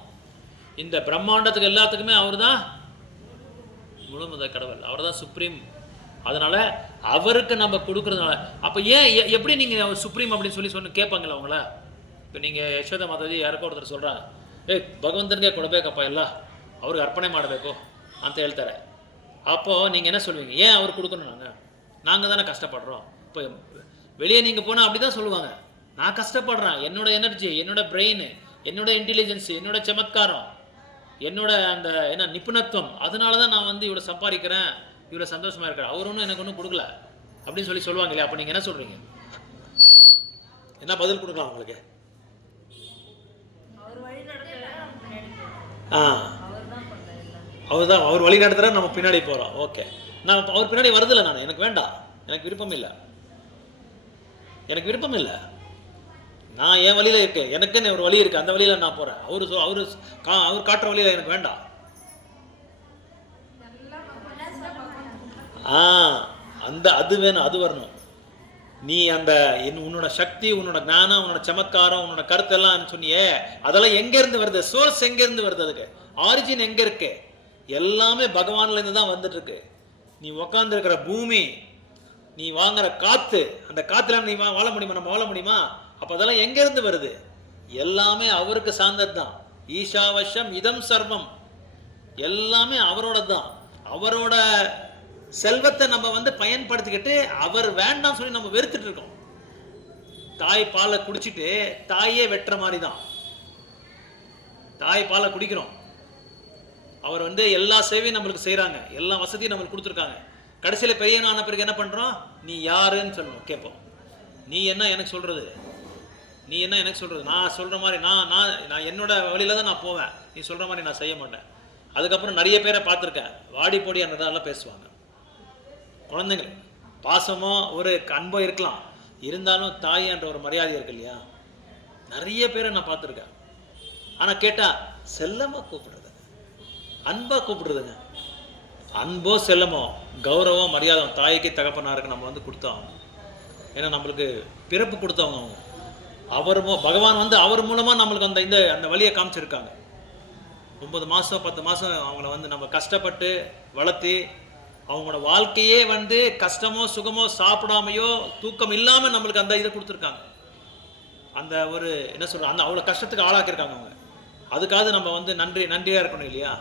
இந்த பிரம்மாண்டத்துக்கு எல்லாத்துக்குமே அவர் தான் முழுமுதற் கடவுள், அவர் தான் சுப்ரீம். அதனால் அவருக்கு நம்ம கொடுக்குறதுனால அப்போ ஏன் எப்படி நீங்கள் அவர் சுப்ரீம் அப்படின்னு சொல்லி கேட்பாங்களா அவங்கள? இப்போ நீங்கள் யசோதா மாதாஜி யாருக்கோ ஒருத்தர் சொல்கிறாங்க, ಭಗವಂತನಿಗೆ ಕೊಡಬೇಕಪ್ಪ ಎಲ್ಲ, ಅವ್ರಿಗೆ ಅರ್ಪಣೆ ಮಾಡಬೇಕು ಅಂತ ಹೇಳ್ತಾರೆ. அப்போது நீங்கள் என்ன சொல்லுவீங்க, ஏன் அவர் கொடுக்கணும், நாங்கள் தானே கஷ்டப்படுறோம். இப்போ வெளியே நீங்கள் போனால் அப்படி தான் சொல்லுவாங்க, நான் கஷ்டப்படுறேன், என்னோட எனர்ஜி, என்னோட பிரெயின், என்னோட இன்டெலிஜென்ஸு, என்னோட சமத்காரம், என்னோட அந்த என்ன நிபுணத்துவம், அதனால தான் நான் வந்து இவ்வளோ சம்பாதிக்கிறேன், இவ்வளோ சந்தோஷமாக இருக்கிறேன், அவர் ஒன்றும் எனக்கு ஒன்றும் கொடுக்கல அப்படின்னு சொல்லுவாங்க இல்லையா? அப்போ நீங்கள் என்ன சொல்கிறீங்க, என்ன பதில் கொடுக்கலாம் உங்களுக்கு? அவர் தான் அவர் வழி நடத்துகிற, நம்ம பின்னாடி போகிறோம். ஓகே, நான் அவர் பின்னாடி வருதில்லை, நான் எனக்கு வேண்டாம், எனக்கு விருப்பம் இல்லை, எனக்கு விருப்பம் இல்லை. நான் என் வழியில் இருக்கேன், எனக்குன்னு ஒரு வழி இருக்குது, அந்த வழியில் நான் போகிறேன். அவர் காட்டுற வழியில் எனக்கு வேண்டாம். அது வேணும், அது வரணும். நீ அந்த உன்னோட சக்தி, உன்னோட ஞானம், உன்னோட சமத்காரம், உன்னோட கருத்தெல்லாம் சொன்னியே, அதெல்லாம் எங்கேருந்து வருது, சோர்ஸ் எங்கேருந்து வருது, அதுக்கு ஆரிஜின் எங்கே இருக்கு? எல்லாமே பகவான்லேருந்து தான் வந்துட்டு இருக்கு. நீ உக்காந்துருக்கிற பூமி, நீ வாங்குற காற்று, அந்த காற்றுல நீ வாழ முடியுமா, நம்ம வாழ முடியுமா? அப்போ அதெல்லாம் எங்கேருந்து வருது? எல்லாமே அவருக்கு சார்ந்தது தான். ஈஷாவசம் இதம் சர்வம், எல்லாமே அவரோட தான். அவரோட செல்வத்தை நம்ம வந்து பயன்படுத்திக்கிட்டு அவர் வேண்டாம் சொல்லி நம்ம வெறுத்துட்டு இருக்கோம். தாய் பாலை குடிச்சிட்டு தாயே வெட்டுற மாதிரி தான். தாய் பாலை குடிக்கிறோம், அவர் வந்து எல்லா சேவையும் நம்மளுக்கு செய்கிறாங்க, எல்லா வசதியும் நம்மளுக்கு கொடுத்துருக்காங்க. கடைசியில் பெரியவன் ஆன பிறகு என்ன பண்ணுறோம், நீ யாருன்னு சொல்லணும், கேட்போம். நீ என்ன எனக்கு சொல்கிறது, நீ என்ன எனக்கு சொல்கிறது, நான் சொல்கிற மாதிரி நான் என்னோட வழியில் தான் நான் போவேன், நீ சொல்கிற மாதிரி நான் செய்ய மாட்டேன். அதுக்கப்புறம் நிறைய பேரை பார்த்துருக்கேன், வாடி போடி அந்ததெல்லாம் பேசுவாங்க. குழந்தைங்க பாசமோ ஒரு அன்போ இருக்கலாம், இருந்தாலும் தாய் என்ற ஒரு மரியாதை இருக்கு இல்லையா? நிறைய பேரை நான் பார்த்துருக்கேன். ஆனால் கேட்டால் செல்லமாக கூப்பிடுறதுங்க, அன்பாக கூப்பிடுறதுங்க. அன்போ செல்லமோ, கௌரவம் மரியாதை தாய்க்கு தகப்பனாருக்கு நம்ம வந்து கொடுத்தோம். ஏன்னா நம்மளுக்கு பிறப்பு கொடுத்தவங்க அவங்க. அவர் பகவான் வந்து அவர் மூலமாக நம்மளுக்கு அந்த வழியை காமிச்சிருக்காங்க. 9 மாதம் 10 மாதம் அவங்கள வந்து நம்ம கஷ்டப்பட்டு வளர்த்தி, அவங்களோட வாழ்க்கையே வந்து கஷ்டமோ சுகமோ சாப்பிடாமையோ தூக்கம் இல்லாமல் நம்மளுக்கு அந்த இதை கொடுத்துருக்காங்க. அந்த ஒரு என்ன சொல்கிறோம், அந்த அவ்வளோ கஷ்டத்துக்கு ஆளாக்கியிருக்காங்க அவங்க. அதுக்காக நம்ம வந்து நன்றியாக இருக்கணும் இல்லையா?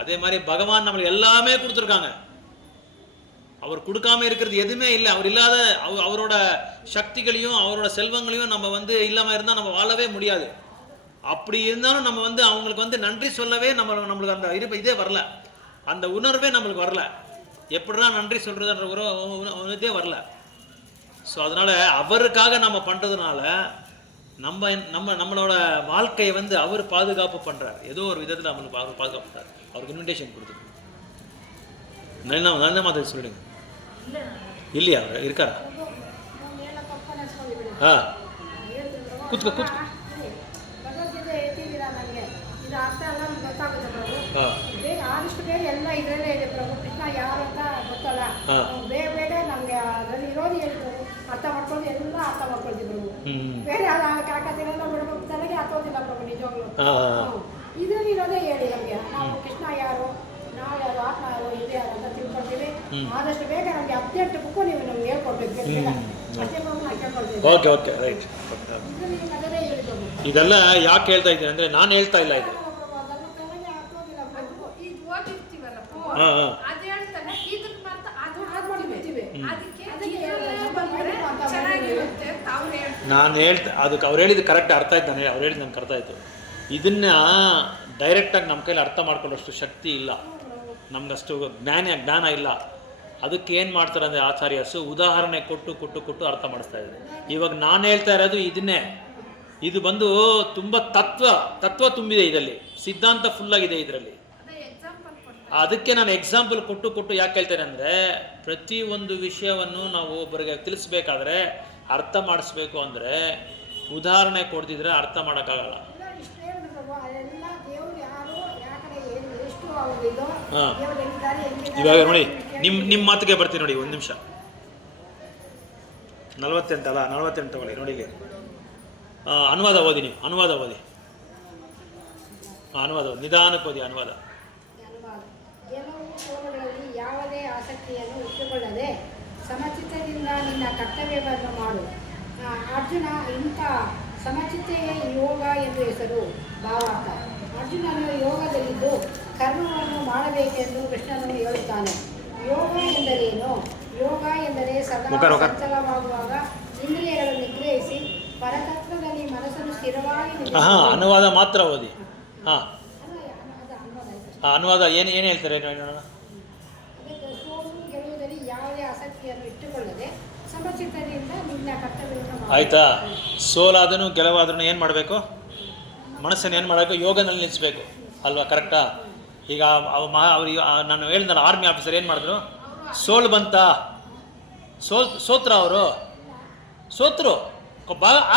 அதே மாதிரி பகவான் நம்மளுக்கு எல்லாமே கொடுத்துருக்காங்க. அவர் கொடுக்காம இருக்கிறது எதுவுமே இல்லை. அவர் இல்லாத அவரோட சக்திகளையும் அவரோட செல்வங்களையும் நம்ம வந்து இல்லாமல் இருந்தால் நம்ம வாழவே முடியாது. அப்படி இருந்தாலும் நம்ம வந்து அவங்களுக்கு வந்து நன்றி சொல்லவே நம்மளுக்கு அந்த இதே வரல, அந்த உணர்வே நம்மளுக்கு வரல. எப்படிதான் நன்றி சொல்கிறதுன்ற இதே வரல. ஸோ அதனால் அவருக்காக நம்ம பண்ணுறதுனால நம்மளோட வாழ்க்கையை வந்து அவர் பாதுகாப்பு பண்ணுறார். ஏதோ ஒரு விதத்தில் நம்மளுக்கு அவர் பாதுகாப்பு பண்ணுறார். அவருக்கு இன்விடேஷன் கொடுத்துருக்கு. நல்ல மாதிரி சொல்லிடுங்க. இல்லையா, இருக்காரா? ಕೂತ್ಕೋ. ಆದಷ್ಟು ಬೇಗ ಎಲ್ಲ ಇದರಲ್ಲೇ ಇದೆ ಪ್ರಭು. ಕೃಷ್ಣ ಯಾರು ಅಂತ ಗೊತ್ತಲ್ಲ, ಬೇಗ ಬೇಗ ನಮ್ಗೆ ಅದರಲ್ಲಿ ಇರೋದು ಹೇಳಿದ್ರು, ಅರ್ಥ ಮಾಡ್ಕೊಂಡು ಎಲ್ಲ ಅರ್ಥ ಮಾಡ್ಕೊಳ್ತೀವಿ ಪ್ರಭು. ಬೇರೆ ಕಾಕತಿಗೆಲ್ಲ ಬಿಡಬೇಕು ತಲೆಗೆ ಹತ್ತೋದಿಲ್ಲ ಪ್ರಭು ನಿಜವಾಗ್ಲು. ಇದರಲ್ಲಿ ಇರೋದೇ ಹೇಳಿ ನಮ್ಗೆ, ನಾವು ಕೃಷ್ಣ ಯಾರು, ನಾವು ಯಾರು, ಆತ್ಮ ಯಾರು, ಇದೆ ಯಾರು ಅಂತ ತಿಳ್ಕೊಳ್ತೀವಿ. ಆದಷ್ಟು ಬೇಗ ನಮ್ಗೆ 18 ಬುಕ್ಕು ನೀವು ನಮ್ಗೆ ಹೇಳ್ಕೊಡ್ಬೇಕು. ಅಷ್ಟೇ ಪ್ರಭು ನಾನು ಕೇಳ್ಕೊಳ್ತೀವಿ. Okay right. ಇದೆಲ್ಲ ಯಾಕೆ ಹೇಳ್ತಾ ಇದ್ದೀನಿ ಅಂದರೆ ನಾನು ಹೇಳ್ತಾ ಇಲ್ಲ, ಇದು ನಾನು ಅದಕ್ಕೆ ಅವ್ರು ಹೇಳಿದ್ದು ಕರೆಕ್ಟ್ ಅರ್ಥ ಆಯ್ತು. ಅವ್ರು ಹೇಳಿದ್ದು ನನಗೆ ಅರ್ಥ ಆಯಿತು. ಇದನ್ನು ಡೈರೆಕ್ಟಾಗಿ ನಮ್ಮ ಕೈಲಿ ಅರ್ಥ ಮಾಡ್ಕೊಳ್ಳೋಷ್ಟು ಶಕ್ತಿ ಇಲ್ಲ, ನಮಗಷ್ಟು ಜ್ಞಾನ ಇಲ್ಲ. ಅದಕ್ಕೆ ಏನು ಮಾಡ್ತಾರೆ ಅಂದರೆ ಆಚಾರ್ಯಸು ಉದಾಹರಣೆ ಕೊಟ್ಟು ಅರ್ಥ ಮಾಡಿಸ್ತಾ ಇದ್ದಾರೆ. ಇವಾಗ ನಾನು ಹೇಳ್ತಾ ಇರೋದು ಇದನ್ನೇ. ಇದು ಬಂದು ತುಂಬ ತತ್ವ ತುಂಬಿದೆ ಇದರಲ್ಲಿ, ಸಿದ್ಧಾಂತ ಫುಲ್ಲಾಗಿದೆ ಇದರಲ್ಲಿ. ಅದಕ್ಕೆ ನಾನು ಎಕ್ಸಾಂಪಲ್ ಕೊಟ್ಟು ಯಾಕೆ ಹೇಳ್ತೇನೆ ಅಂದರೆ, ಪ್ರತಿಯೊಂದು ವಿಷಯವನ್ನು ನಾವು ಒಬ್ಬರಿಗೆ ತಿಳಿಸ್ಬೇಕಾದ್ರೆ, ಅರ್ಥ ಮಾಡಿಸ್ಬೇಕು ಅಂದರೆ ಉದಾಹರಣೆ ಕೊಡ್ತಿದ್ರೆ ಅರ್ಥ ಮಾಡೋಕ್ಕಾಗಲ್ಲ. ಹಾಂ, ಇವಾಗ ನೋಡಿ ನಿಮ್ಮ ಮಾತಿಗೆ ಬರ್ತೀನಿ ನೋಡಿ. ಒಂದು ನಿಮಿಷ, 48 ತಗೊಳ್ಳಿ ನೋಡಿ. ಇಲ್ಲಿ ಅನುವಾದ ಓದಿ, ನೀವು ಅನುವಾದ ಓದಿ. ನಿಧಾನಕ್ಕೆ ಓದಿ ಅನುವಾದ. ಕೆಲವು ಸೋಲುಗಳಲ್ಲಿ ಯಾವುದೇ ಆಸಕ್ತಿಯನ್ನು ಇಟ್ಟುಕೊಳ್ಳದೆ ಸಮಚಿತ್ತದಿಂದ ನಿನ್ನ ಕರ್ತವ್ಯವನ್ನು ಮಾಡು. ಅರ್ಜುನ, ಇಂಥ ಸಮಚಿತ್ತೆಯೇ ಯೋಗ ಎಂದು ಹೆಸರು. ಭಾವಾರ್ಥ: ಅರ್ಜುನನು ಯೋಗದಲ್ಲಿದ್ದು ಕರ್ಮವನ್ನು ಮಾಡಬೇಕೆಂದು ಕೃಷ್ಣನು ಹೇಳುತ್ತಾನೆ. ಯೋಗ ಎಂದರೇನು? ಯೋಗ ಎಂದರೆ ಸದಾ ಚಂಚಲವಾಗುವಾಗ ಇಂದ್ರಿಯಗಳನ್ನು ನಿಗ್ರಹಿಸಿ ಪರತತ್ವದಲ್ಲಿ ಮನಸ್ಸನ್ನು ಸ್ಥಿರವಾಗಿ ಅನುವಾದ ಮಾತ್ರ ಓದಿ. ಹಾಂ, ಅನುವಾದ ಏನು ಹೇಳ್ತಾರೆ ನೋಡೋಣ. ಅದಕ್ಕೆ ಸೋಲು ಗೆಲುವುದಲ್ಲಿ ಯಾವುದೇ ಆಸಕ್ತಿಯನ್ನು ಇಟ್ಟುಕೊಳ್ಳದೆ ಸಮಚಿತ್ತದಿಂದ ನಿನ್ನ ಕರ್ತವ್ಯವನ್ನು ಆಯಿತಾ. ಸೋಲಾದನು ಗೆಲುವಾದ್ರೂ ಏನು ಮಾಡಬೇಕು? ಮನಸ್ಸನ್ನು ಏನು ಮಾಡಬೇಕು? ಯೋಗನಲ್ಲಿ ನಿಲ್ಲಿಸಬೇಕು ಅಲ್ವಾ? ಕರೆಕ್ಟಾ? ಈಗ ಅವ್ರಿಗೆ ನಾನು ಹೇಳಿದ್ನಲ್ಲ, ಆರ್ಮಿ ಆಫೀಸರ್ ಏನು ಮಾಡಿದ್ರು? ಸೋಲು ಬಂತ, ಸೋತರು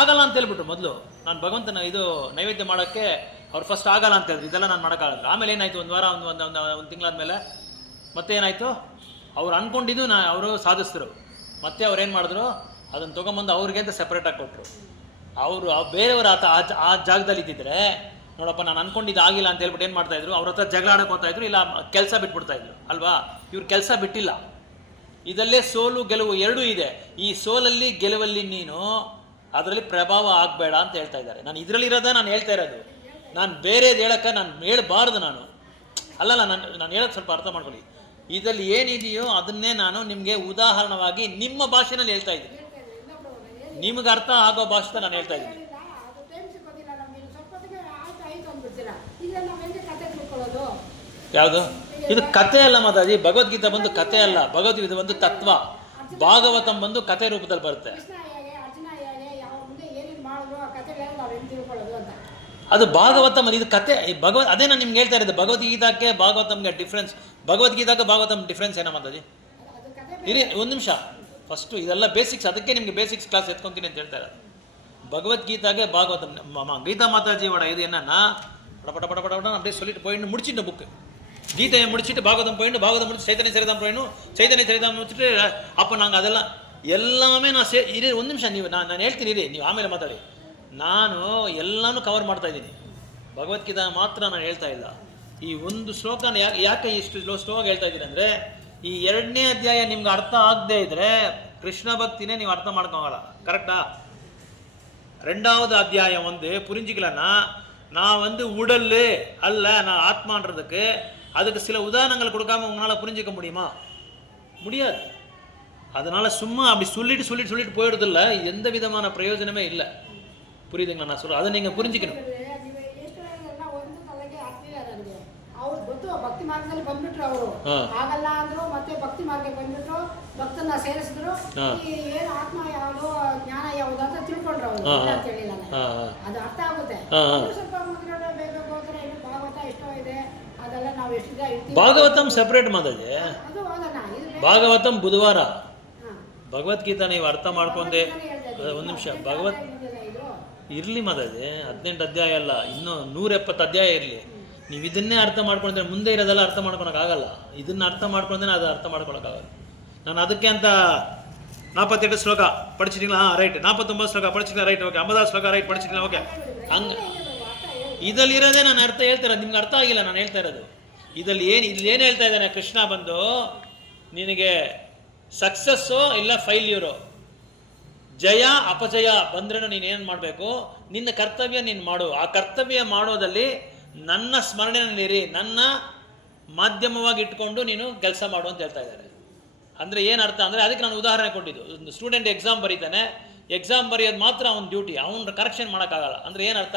ಆಗಲ್ಲ ಅಂತ ಹೇಳ್ಬಿಟ್ರು. ಮೊದಲು ನಾನು ಭಗವಂತನ ಇದು ನೈವೇದ್ಯ ಮಾಡೋಕ್ಕೆ ಅವ್ರು ಫಸ್ಟ್ ಆಗಲ್ಲ ಅಂತ ಹೇಳಿದ್ರು, ಇದೆಲ್ಲ ನಾನು ಮಾಡೋಕ್ಕಾಗಲ್ಲ. ಆಮೇಲೆ ಏನಾಯಿತು, ಒಂದು ವಾರ ಒಂದು ತಿಂಗಳಾದ್ಮೇಲೆ ಮತ್ತೆ ಏನಾಯಿತು, ಅವ್ರು ಅಂದ್ಕೊಂಡಿದ್ದು ಅವರು ಸಾಧಿಸಿದ್ರು. ಮತ್ತೆ ಅವ್ರು ಏನು ಮಾಡಿದ್ರು, ಅದನ್ನು ತೊಗೊಂಬಂದು ಅವ್ರಿಗೆ ಅಂತ ಸೆಪ್ರೇಟಾಗಿ ಕೊಟ್ಟರು. ಅವರು ಬೇರೆಯವರು ಆ ಜಾಗದಲ್ಲಿ ಇದ್ದಿದ್ರೆ, ನೋಡಪ್ಪ ನಾನು ಅಂದ್ಕೊಂಡಿದ್ದು ಆಗಿಲ್ಲ ಅಂತ ಹೇಳ್ಬಿಟ್ಟು ಏನು ಮಾಡ್ತಾಯಿದ್ರು, ಅವ್ರ ಹತ್ರ ಜಗಳ ಆಡೋಕೆ ಹೋಗ್ತಾಯಿದ್ರು, ಇಲ್ಲ ಕೆಲಸ ಬಿಟ್ಬಿಡ್ತಾಯಿದ್ರು ಅಲ್ವಾ? ಇವ್ರು ಕೆಲಸ ಬಿಟ್ಟಿಲ್ಲ. ಇದಲ್ಲೇ ಸೋಲು ಗೆಲುವು ಎರಡೂ ಇದೆ. ಈ ಸೋಲಲ್ಲಿ ಗೆಲುವಲ್ಲಿ ನೀನು ಅದರಲ್ಲಿ ಪ್ರಭಾವ ಆಗಬೇಡ ಅಂತ ಹೇಳ್ತಾ ಇದ್ದಾರೆ. ನಾನು ಇದರಲ್ಲಿರೋದ ನಾನು ಹೇಳ್ತಾ ಇರೋದು, ನಾನು ಬೇರೆದು ಹೇಳೋಕ್ಕೆ ನಾನು ಹೇಳಬಾರ್ದು. ನಾನು ಹೇಳೋದು ಸ್ವಲ್ಪ ಅರ್ಥ ಮಾಡ್ಕೊಳ್ಳಿ. ಇದರಲ್ಲಿ ಏನಿದೆಯೋ ಅದನ್ನೇ ನಾನು ನಿಮಗೆ ಉದಾಹರಣವಾಗಿ ನಿಮ್ಮ ಭಾಷೆನಲ್ಲಿ ಹೇಳ್ತಾ ಇದ್ದೀನಿ, ನಿಮಗೆ ಅರ್ಥ ಆಗೋ ಭಾಷೆ ನಾನು ಹೇಳ್ತಾ ಇದ್ದೀನಿ. ಯಾವುದು ಇದು? ಕತೆ ಅಲ್ಲ ಮಾತಾಜಿ. ಭಗವದ್ಗೀತೆ ಬಂದು ಕತೆ ಅಲ್ಲ, ಭಗವದ್ಗೀತೆ ಬಂದು ತತ್ವ. ಭಾಗವತಂ ಬಂದು ಕತೆ ರೂಪದಲ್ಲಿ ಬರುತ್ತೆ. ಅದು ಭಾಗವತಂ, ಇದು ಕತೆ. ಅದೇ ನಾನು ನಿಮ್ಗೆ ಹೇಳ್ತಾ ಇರೋದು, ಭಗವದ್ಗೀತಾಕ್ಕೆ ಭಾಗವತಂಗೆ ಡಿಫ್ರೆನ್ಸ್. ಭಾಗವತಂ ಡಿಫ್ರೆನ್ಸ್ ಏನೋ ಮಾತಾಜಿ? ಇರಿ ಒಂದು ನಿಮಿಷ, ಫಸ್ಟು ಇದೆಲ್ಲ ಬೇಸಿಕ್ಸ್. ಅದಕ್ಕೆ ನಿಮಗೆ ಬೇಸಿಕ್ಸ್ ಕ್ಲಾಸ್ ಎತ್ಕೊತೀನಿ ಅಂತ ಹೇಳ್ತಾ ಇರೋದು. ಭಗವದ್ಗೀತಾಗೆ ಭಾಗವತಂ கீதா மாதாஜியோட இது என்னன்னா, பட அப்படியே சொல்லிட்டு போயிடணும், முடிச்சிடணும் புக்கு. கீதையை முடிச்சுட்டு பாகவதம் போயிடணும், பாகவதம் முடிச்சு சைத்தன்ய சரிதாம் போயிடணும், சைத்தன்ய சரிதாம் முடிச்சுட்டு அப்போ நாங்கள் அதெல்லாம் எல்லாமே நான் ಇರಿ ಒಂದು ನಿಮಿಷ, ನಾನು ಹೇಳ್ತೀನಿ ಇರಿ, ನೀವು ಆಮೇಲೆ ಮಾತಾಡಿ. ನಾನು ಎಲ್ಲನೂ ಕವರ್ ಮಾಡ್ತಾ ಇದ್ದೀನಿ, ಭಗವದ್ಗೀತಾ ಮಾತ್ರ ನಾನು ಹೇಳ್ತಾ ಇಲ್ಲ. ಈ ಒಂದು ಶ್ಲೋಕನ ಯಾಕೆ ಇಷ್ಟು ಸ್ಲೋ ಹೇಳ್ತಾ ಇದ್ದೀನಿ ಅಂದರೆ, ಈ 2ನೇ ಅಧ್ಯಾಯ ನಿಮ್ಗೆ ಅರ್ಥ ಆಗದೆ ಇದ್ದರೆ ಕೃಷ್ಣ ಭಕ್ತಿನೇ ನೀವು ಅರ್ಥ ಮಾಡ್ಕೋಗಲ್ಲ. ಕರೆಕ್ಟಾ? 2வது அத்தியாயம் புரிஞ்சிக்கலன்னா, நான் உடல் அல்ல, நான் ஆத்மான்றதுக்கு அதுக்கு சில உதாரணங்கள் கொடுக்காம உங்களால் புரிஞ்சிக்க முடியுமா? முடியாது. அதனால் சும்மா அப்படி சொல்லிட்டு போயிடுறதில்ல, எந்த விதமான பிரயோஜனமே இல்லை. புரியுதுங்களா நான் சொல்கிறேன்? அதை நீங்கள் புரிஞ்சிக்கணும். ಭಕ್ತಿ ಮಾರ್ಗದಲ್ಲಿ ಬಂದ್ಬಿಟ್ರು ಅವರು, ಆಗಲ್ಲ ಅಂದ್ರು, ಮತ್ತೆ ಭಕ್ತಿ ಮಾರ್ಗಕ್ಕೆ ಬಂದ್ಬಿಟ್ರು, ಭಕ್ತನ ಸೇರಿಸಿದ್ರು. ಏನು ಆತ್ಮ ಯಾವುದು, ಜ್ಞಾನ ಯಾವುದು ಅಂತ ತಿಳ್ಕೊಂಡ್ರು ಅವರು ಅಂತ ಹೇಳಿಲ್ಲ. ಅದು ಅರ್ಥ ಆಗುತ್ತೆ. ಸ್ವಲ್ಪ ಮುಂದ್ಗಡೆ ಬೇಕು ಅಂದ್ರೆ ಇನ್ನು ಭಾಗವತ ಎಷ್ಟೋ ಇದೆ, ಅದೆಲ್ಲ ನಾವು ಎಷ್ಟಿದೆ ಇರ್ತೀವಿ. ಭಾಗವತಂ ಸೆಪರೇಟ್ ಮಾತಾಜಿ, ಅದು ಓದೋಣ. ಭಾಗವತಂ ಬುಧವಾರ. ಭಗವದ್ಗೀತಾ ನೀವು ಅರ್ಥ ಮಾಡ್ಕೊಂಡೆ. ಒಂದು ನಿಮಿಷ, ಭಗವತ್ ಇರಲಿ ಮಾತಾಜಿ, 18 ಅಧ್ಯಾಯ ಅಲ್ಲ, ಇನ್ನೂ 170 ಅಧ್ಯಾಯ ಇರಲಿ. ನೀವು ಇದನ್ನೇ ಅರ್ಥ ಮಾಡ್ಕೊಂಡ್ರೆ ಮುಂದೆ ಇರೋದೆಲ್ಲ ಅರ್ಥ ಮಾಡ್ಕೊಳಕ್ಕಾಗಲ್ಲ. ಇದನ್ನು ಅರ್ಥ ಮಾಡ್ಕೊಂಡ್ರೆ ಅದು ಅರ್ಥ ಮಾಡ್ಕೊಳಕ್ಕಾಗಲ್ಲ. ನಾನು ಅದಕ್ಕೆ ಅಂತ 48 ಶ್ಲೋಕ படிச்சிட்டீங்களா? ರೈಟ್. 49 ಶ್ಲೋಕ படிச்சிட்டீங்களா? ರೈಟ್. ಓಕೆ. 50 ಶ್ಲೋಕ ರೈಟ್ படிச்சிட்டீங்களா? ಓಕೆ. ಹಂಗೆ ಇದರಲ್ಲಿರೋದೇ ನಾನು ಅರ್ಥ ಹೇಳ್ತಾ ಇರೋದು, ನಿಮ್ಗೆ ಅರ್ಥ ಆಗಿಲ್ಲ ನಾನು ಹೇಳ್ತಾ ಇರೋದು. ಇಲ್ಲಿ ಏನು ಹೇಳ್ತಾ ಇದ್ದಾನೆ ಕೃಷ್ಣ ಬಂದು, ನಿನಗೆ ಸಕ್ಸಸ್ಸೋ ಇಲ್ಲ ಫೈಲ್ಯೂರೋ, ಜಯ ಅಪಜಯ ಬಂದ್ರೂ ನೀನೇನು ಮಾಡಬೇಕು, ನಿನ್ನ ಕರ್ತವ್ಯ ನೀನು ಮಾಡು. ಆ ಕರ್ತವ್ಯ ಮಾಡೋದಲ್ಲಿ ನನ್ನ ಸ್ಮರಣೆಯಲ್ಲಿರಿ, ನನ್ನ ಮಾಧ್ಯಮವಾಗಿ ಇಟ್ಕೊಂಡು ನೀನು ಕೆಲಸ ಮಾಡು ಅಂತ ಹೇಳ್ತಾ ಇದ್ದಾರೆ. ಅಂದರೆ ಏನು ಅರ್ಥ ಅಂದರೆ, ಅದಕ್ಕೆ ನಾನು ಉದಾಹರಣೆ ಕೊಟ್ಟಿದ್ದು. ಒಂದು ಸ್ಟೂಡೆಂಟ್ ಎಕ್ಸಾಮ್ ಬರೀತಾನೆ, ಎಕ್ಸಾಮ್ ಬರೆಯೋದು ಮಾತ್ರ ಅವ್ನ ಡ್ಯೂಟಿ, ಅವ್ನ ಕರೆಕ್ಷನ್ ಮಾಡೋಕ್ಕಾಗಲ್ಲ. ಅಂದರೆ ಏನರ್ಥ,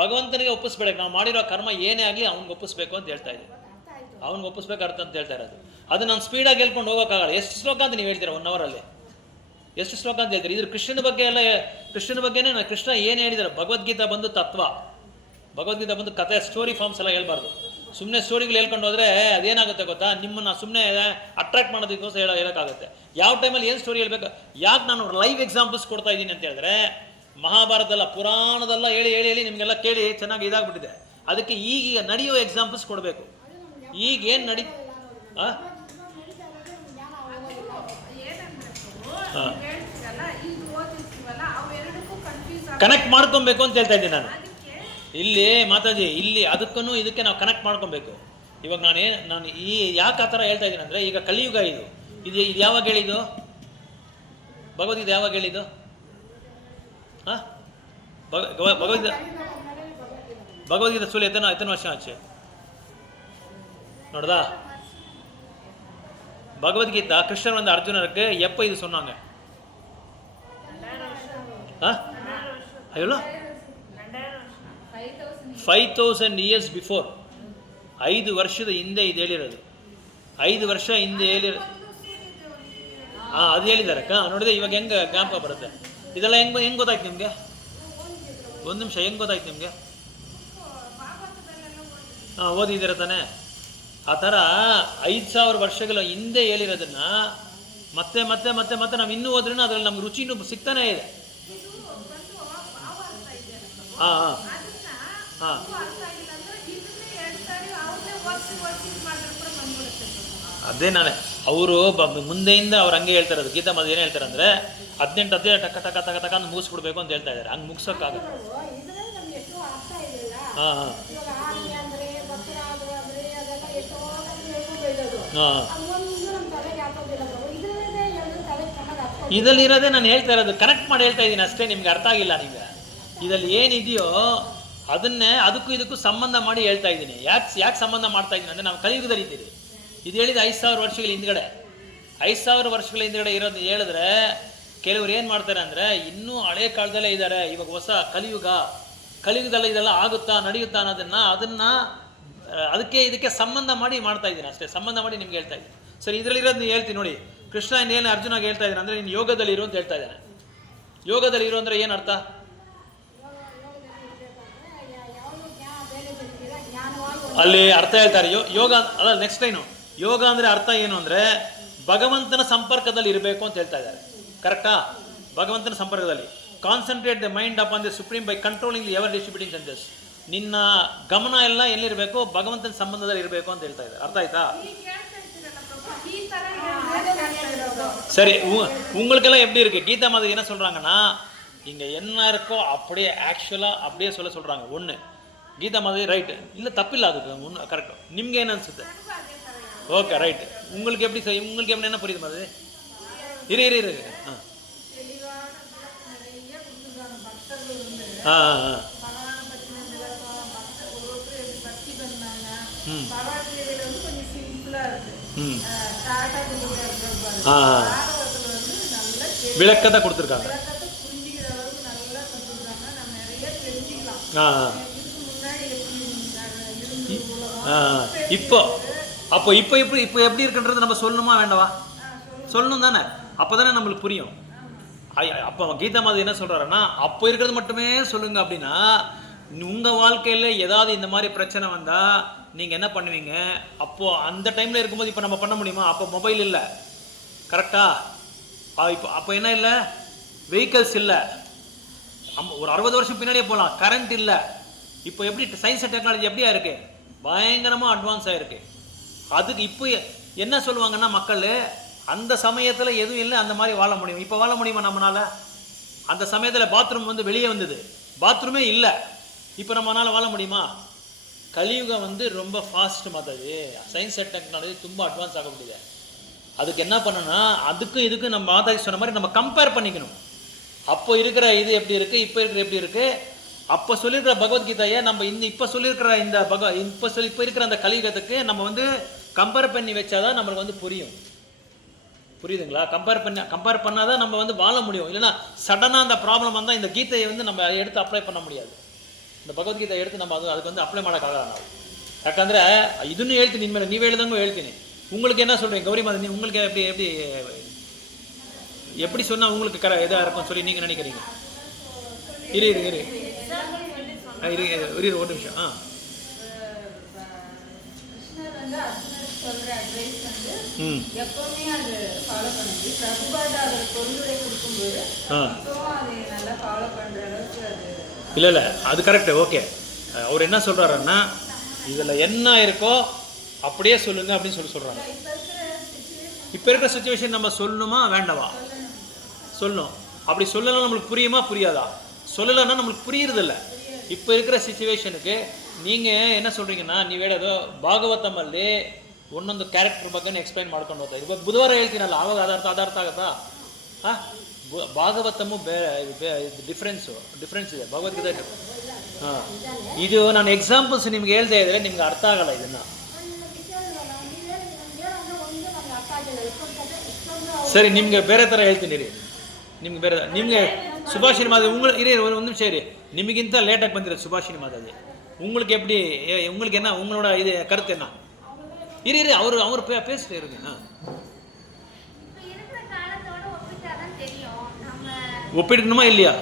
ಭಗವಂತನಿಗೆ ಒಪ್ಪಿಸ್ಬೇಕು, ನಾವು ಮಾಡಿರೋ ಕರ್ಮ ಏನೇ ಆಗಲಿ ಅವ್ನಿಗೆ ಒಪ್ಪಿಸ್ಬೇಕು ಅಂತ ಹೇಳ್ತಾ ಇದ್ದೀವಿ. ಅವ್ನಿಗೆ ಒಪ್ಪಿಸ್ಬೇಕು ಅರ್ಥ ಅಂತ ಹೇಳ್ತಾ ಇರೋದು. ಅದು ನಾನು ಸ್ಪೀಡಾಗಿ ಹೇಳ್ಕೊಂಡು ಹೋಗೋಕ್ಕಾಗಲ್ಲ. ಎಷ್ಟು ಶ್ಲೋಕ ಅಂತ ನೀವು ಹೇಳ್ತೀರಾ 1 ಅವರಲ್ಲಿ? ಎಷ್ಟು ಶ್ಲೋಕ ಅಂತ ಹೇಳ್ತೀರಿ? ಇದ್ರ ಕೃಷ್ಣನ ಬಗ್ಗೆ ಎಲ್ಲ, ಕೃಷ್ಣನ ಬಗ್ಗೆನೇ ಕೃಷ್ಣ ಏನು ಹೇಳಿದ್ದಾರೆ, ಭಗವದ್ಗೀತಾ ಬಂದು ತತ್ವ, ಭಗವದ್ಗೀತಾ ಬಂದು ಕತೆ, ಸ್ಟೋರಿ ಫಾರ್ಮ್ಸ್ ಎಲ್ಲ ಹೇಳ್ಬಾರ್ದು. ಸುಮ್ಮನೆ ಸ್ಟೋರಿಗಳು ಹೇಳ್ಕೊಂಡು ಹೋದರೆ ಅದೇನಾಗುತ್ತೆ ಗೊತ್ತಾ, ನಿಮ್ಮನ್ನು ಸುಮ್ಮನೆ ಅಟ್ರಾಕ್ಟ್ ಮಾಡೋದಕ್ಕೋಸ್ಕರ ಹೇಳೋಕ್ಕಾಗುತ್ತೆ. ಯಾವ ಟೈಮಲ್ಲಿ ಏನು ಸ್ಟೋರಿ ಹೇಳ್ಬೇಕು. ಯಾಕೆ ನಾನು ಲೈವ್ ಎಕ್ಸಾಂಪಲ್ಸ್ ಕೊಡ್ತಾ ಇದ್ದೀನಿ ಅಂತ ಹೇಳಿದ್ರೆ, ಮಹಾಭಾರತದಲ್ಲ ಪುರಾಣದಲ್ಲ ಹೇಳಿ ಹೇಳಿ ಹೇಳಿ ನಿಮಗೆಲ್ಲ ಕೇಳಿ ಚೆನ್ನಾಗಿ ಇದಾಗ್ಬಿಟ್ಟಿದೆ. ಅದಕ್ಕೆ ಈಗೀಗ ನಡೆಯೋ ಎಕ್ಸಾಂಪಲ್ಸ್ ಕೊಡಬೇಕು. ಈಗೇನು ಹಾಂ ಕನೆಕ್ಟ್ ಮಾಡ್ಕೊಬೇಕು ಅಂತ ಹೇಳ್ತಾ ಇದ್ದೀನಿ ನಾನು. ಇಲ್ಲಿ ಮಾತಾಜಿ, ಇಲ್ಲಿ ಅದಕ್ಕೂ ಇದಕ್ಕೆ ನಾವು ಕನೆಕ್ಟ್ ಮಾಡ್ಕೊಬೇಕು. ಇವಾಗ ನಾನು ಈ ಯಾಕೆ ಆ ಥರ ಹೇಳ್ತಾ ಇದ್ದೀನಿ ಅಂದರೆ, ಈಗ ಕಲಿಯುಗ ಇದು ಯಾವಾಗ ಹೇಳಿದ್ದು? ಭಗವದ್ಗೀತೆ ಯಾವಾಗ ಹೇಳಿದ್ದು? ಹಾಂ ಭಗವದ್ಗೀತೆ சொல்லி எத்தனை வருஷம் ஆச்சு ನೋಡ್ದಾ? பகவத்கீதா கிருஷ்ணர் வந்து அர்ஜுனருக்கு எப்போ இது சொன்னாங்க? எவ்வளோ? 5000 years ಬಿಫೋರ್. 5 ವರ್ಷದ ಹಿಂದೆ ಇದು ಹೇಳಿರೋದು. 5 ವರ್ಷ ಹಿಂದೆ ಹೇಳಿರೋದು. ಅದು ಹೇಳಿದಾರಕ್ಕ ನೋಡಿದೆ. ಇವಾಗ ಹೆಂಗೆ ಜ್ಞಾಪಕ ಬರುತ್ತೆ ಇದೆಲ್ಲ? ಹೆಂಗೆ ಗೊತ್ತಾಯ್ತು ನಿಮಗೆ? ಒಂದು ನಿಮಿಷ, ಹೆಂಗೆ ಗೊತ್ತಾಯ್ತು ನಿಮಗೆ? ಓದಿದ್ದೀರ ತಾನೆ? ಆ ಥರ 5000 ವರ್ಷಗಳ ಹಿಂದೆ ಹೇಳಿರೋದನ್ನು ಮತ್ತೆ ಮತ್ತೆ ಮತ್ತೆ ಮತ್ತೆ ನಾವು ಇನ್ನೂ ಓದ್ರೂ ಅದರಲ್ಲಿ ನಮ್ಗೆ ರುಚಿನೂ ಸಿಗ್ತಾನೇ ಇದೆ. ಹಾಂ ಹಾಂ ಅದೇ ನಾನೇ ಅವರು ಮುಂದೆಯಿಂದ ಅವ್ರು ಹಂಗೆ ಹೇಳ್ತಾ ಇರೋದು. ಗೀತಾ ಮಾತು ಏನು ಹೇಳ್ತಾರೆ ಅಂದರೆ 18 ಟಕ ಟಕ ಟಕ ಟಕ ಅಂತ ಮುಗಿಸ್ಬಿಡ್ಬೇಕು ಅಂತ ಹೇಳ್ತಾ ಇದ್ದಾರೆ. ಹಂಗೆ ಮುಗಿಸೋಕ್ಕಾಗಲ್ಲ. ಹಾಂ ಹಾಂ ಇದರಲ್ಲಿ ಇರೋದೇ ನಾನು ಹೇಳ್ತಾ ಇರೋದು, ಕನೆಕ್ಟ್ ಮಾಡಿ ಹೇಳ್ತಾ ಇದ್ದೀನಿ ಅಷ್ಟೇ. ನಿಮ್ಗೆ ಅರ್ಥ ಆಗಿಲ್ಲ. ನಿಮ್ಗೆ ಇದರಲ್ಲಿ ಏನಿದೆಯೋ ಅದನ್ನೇ ಅದಕ್ಕೂ ಇದಕ್ಕೂ ಸಂಬಂಧ ಮಾಡಿ ಹೇಳ್ತಾ ಇದ್ದೀನಿ. ಯಾಕೆ ಸಂಬಂಧ ಮಾಡ್ತಾ ಇದ್ದೀನಿ ಅಂದರೆ, ನಾವು ಕಲಿಯುಗದಲ್ಲಿ ಇದ್ದೀರಿ. ಇದು ಹೇಳಿದ 5000 ವರ್ಷಗಳ ಹಿಂದ್ಗಡೆ, 5000 ವರ್ಷಗಳ ಹಿಂದ್ಗಡೆ ಇರೋದು ಹೇಳಿದ್ರೆ ಕೆಲವರು ಏನು ಮಾಡ್ತಾರೆ ಅಂದರೆ, ಇನ್ನೂ ಹಳೆ ಕಾಲದಲ್ಲೇ ಇದ್ದಾರೆ. ಇವಾಗ ಹೊಸ ಕಲಿಯುಗದಲ್ಲ ಇದೆಲ್ಲ ಆಗುತ್ತಾ ನಡೆಯುತ್ತಾ ಅದನ್ನು ಅದಕ್ಕೆ ಇದಕ್ಕೆ ಸಂಬಂಧ ಮಾಡಿ ಮಾಡ್ತಾ ಇದ್ದೀನಿ ಅಷ್ಟೇ. ಸಂಬಂಧ ಮಾಡಿ ನಿಮ್ಗೆ ಹೇಳ್ತಾ ಇದ್ದೀನಿ. ಸರಿ, ಇದರಲ್ಲಿರೋದು ನೀವು ಹೇಳ್ತೀನಿ ನೋಡಿ. ಕೃಷ್ಣ ಏನು ಅರ್ಜುನಾಗೆ ಹೇಳ್ತಾ ಇದ್ದಾನೆ ಅಂದರೆ, ನೀನು ಯೋಗದಲ್ಲಿ ಇರು ಅಂತ ಹೇಳ್ತಾ ಇದ್ದಾನೆ. ಯೋಗದಲ್ಲಿ ಇರು ಅಂದರೆ ಏನು ಅರ್ಥ? ಅಲ್ಲಿ ಅರ್ಥ ಹೇಳ್ತಾರೆ. ಯೋಗ ಅಲ್ಲ, ನೆಕ್ಸ್ಟ್ ಲೈನು. ಯೋಗ ಅಂದರೆ ಅರ್ಥ ಏನು ಅಂದರೆ, ಭಗವಂತನ ಸಂಪರ್ಕದಲ್ಲಿ ಇರಬೇಕು ಅಂತ ಹೇಳ್ತಾ ಇದ್ದಾರೆ. ಕರೆಕ್ಟಾ? ಭಗವಂತನ ಸಂಪರ್ಕದಲ್ಲಿ. Concentrate the mind upon the supreme by controlling the ever distributing senses. ನಿನ್ನ ಗಮನ ಎಲ್ಲ ಎಲ್ಲಿರಬೇಕು? ಭಗವಂತನ ಸಂಬಂಧದಲ್ಲಿ ಇರಬೇಕು ಅಂತ ಹೇಳ್ತಾ ಇದ್ದಾರೆ. ಅರ್ಥ ಆಯ್ತಾ? சரி, உங்களுக்கெல்லாம் எப்படி இருக்குது? கீதா மாதா என்ன சொல்கிறாங்கன்னா, இங்கே என்ன இருக்கோ அப்படியே ஆக்சுவலாக அப்படியே சொல்கிறாங்க. ஒன்று கீதா மாதா ரைட்டு இல்லை, தப்பில்லை, அதுக்கு ஒன்று கரெக்டு. ನಿಮ್ಗೆ ಏನು ಅನಿಸುತ್ತೆ? Okay right. உங்களுக்கு எப்படி என்ன புரியுது மாதிரி? இரு விளக்கத்தை கொடுத்துருக்காங்க. இப்போ எப்படி இருக்குன்றது நம்ம சொல்லணுமா வேண்டாவா? சொல்லணும் தானே. அப்போ தானே நம்மளுக்கு புரியும். அப்போ கீதா மாதா என்ன சொல்கிறாருன்னா, அப்போ இருக்கிறது மட்டுமே சொல்லுங்க. அப்படின்னா உங்கள் வாழ்க்கையில் ஏதாவது இந்த மாதிரி பிரச்சனை வந்தால் நீங்கள் என்ன பண்ணுவீங்க? அப்போது அந்த டைமில் இருக்கும்போது இப்போ நம்ம பண்ண முடியுமா? அப்போ மொபைல் இல்லை, கரெக்டா? அப்போ என்ன இல்லை? வெஹிக்கல்ஸ் இல்லை. ஒரு 60 வருஷம் பின்னாடியே போகலாம். கரண்ட் இல்லை. இப்போ எப்படி சயின்ஸ் அண்ட் டெக்னாலஜி எப்படியா இருக்குது? பயங்கரமாக அட்வான்ஸ் ஆகிருக்கு. அதுக்கு இப்போ என்ன சொல்லுவாங்கன்னா, மக்கள் அந்த சமயத்தில் எதுவும் இல்லை, அந்த மாதிரி வாழ முடியும். இப்போ வாழ முடியுமா நம்மளால்? அந்த சமயத்தில் பாத்ரூம் வந்து வெளியே வந்தது, பாத்ரூமே இல்லை. இப்போ நம்மளால் வாழ முடியுமா? கலியுகம் ரொம்ப ஃபாஸ்ட் மாதாது. சயின்ஸ் அண்ட் டெக்னாலஜி ತುಂಬ அட்வான்ஸ் ஆக முடியுது. அதுக்கு என்ன பண்ணணும்னா, அதுக்கும் இதுக்கும் நம்ம மாதாஜி சொன்ன மாதிரி நம்ம கம்பேர் பண்ணிக்கணும். அப்போ இருக்கிற இது எப்படி இருக்குது, இப்போ இருக்கிற எப்படி இருக்குது. அப்போ சொல்லியிருக்கிற பகவத்கீதையை நம்ம இப்போ சொல்லியிருக்கிற இப்போ இருக்கிற அந்த கலியுகத்துக்கு நம்ம கம்பேர் பண்ணி வச்சாதான் நம்மளுக்கு புரியும். புரியுதுங்களா? கம்பேர் பண்ணாதான் நம்ம வந்து வாழ முடியும். இல்லைன்னா சடனாக அந்த ப்ராப்ளம் வந்தால் இந்த கீதையை வந்து நம்ம எடுத்து அப்ளை பண்ண முடியாது. இந்த பகவத்கீதை எடுத்து நம்ம அதுக்கு வந்து ಅಪ್ಲೈ ಮಾಡೋಕ್ಕಾಗಲ್ಲ ನಾವು. ಯಾಕಂದರೆ ಇದನ್ನು ಹೇಳ್ತೀನಿ, ಇನ್ಮೇಲೆ ನೀವು ಹೇಳ್ದಂಗೂ ಹೇಳ್ತೀನಿ. உங்களுக்கு என்ன சொல்கிறீங்க கௌரி மாதா, உங்களுக்கு எப்படி சொன்னால் உங்களுக்கு இதாக இருக்கும் சொல்லி நீங்கள் நினைக்கிறீங்க? இரு ஒரு நிமிஷம். எப்பவுமே அது ஃபாலோ பண்ணுது. பிரபுபாதா அவர் பொருளுரை கொடுக்கும்போது அது நல்லா ஃபாலோ பண்ற அளவுக்கு அது இல்லை அது கரெக்டு. ஓகே, அவர் என்ன சொல்கிறாருன்னா இதில் என்ன இருக்கோ அப்படியே சொல்லுங்க அப்படின்னு சொல்கிறாங்க. இப்போ இருக்கிற சுச்சுவேஷன் நம்ம சொல்லணுமா வேண்டாமா? சொல்லணும். அப்படி சொல்லலாம் நம்மளுக்கு புரியுமா புரியாதா? சொல்லலைன்னா நம்மளுக்கு புரியுறதில்ல. இப்போ இருக்கிற ಸಿಚುವೇಶನ್ಗೆ நீங்கள் என்ன சொல்கிறீங்கன்னா ನೀವು ಹೇಳೋದು ಭಾಗವತಮಲ್ಲಿ ಒಂದೊಂದು ಕ್ಯಾರೆಕ್ಟರ್ ಬಗ್ಗೆ ಎಕ್ಸ್ಪ್ಲೈನ್ ಮಾಡ್ಕೊಂಡು ಹೋಗ್ತಾ ಇವಾಗ ಬುಧವಾರ ಹೇಳ್ತೀನಲ್ಲ ಆವಾಗ ಅದಾರ್ಥ ಆಗುತ್ತಾ? ಭಾಗವತಮು ಡಿಫ್ರೆನ್ಸ್ ಇದೆ ಭಗವದ್ಗೀತೆ. ಇದು ನಾನು ಎಕ್ಸಾಂಪಲ್ಸ್ ನಿಮ್ಗೆ ಹೇಳ್ತಾ ಇದ್ರೆ ನಿಮ್ಗೆ ಅರ್ಥ ಆಗಲ್ಲ. ಇದನ್ನು ಸರಿ ನಿಮಗೆ ಬೇರೆ ಥರ ಹೇಳ್ತೀನಿ ರೀ. ನಿಮಗೆ ಸುಭಾಷಿಣಿ ಮಾತಾಡಿ ಒಂದು ನಿಮಿಷ ಇರಿ. ನಿಮಗಿಂತ ಲೇಟಾಗಿ ಬಂದಿರೋದು ಸುಭಾಷಿಣಿ ಮಾತಾಡಿ. உங்களுக்கு எப்படி உங்களுக்கு என்ன உங்களோட இது கருத்து என்ன? இரு அவர் பேசிட்டு இருங்க. ஒப்பிடணுமா இல்லையா?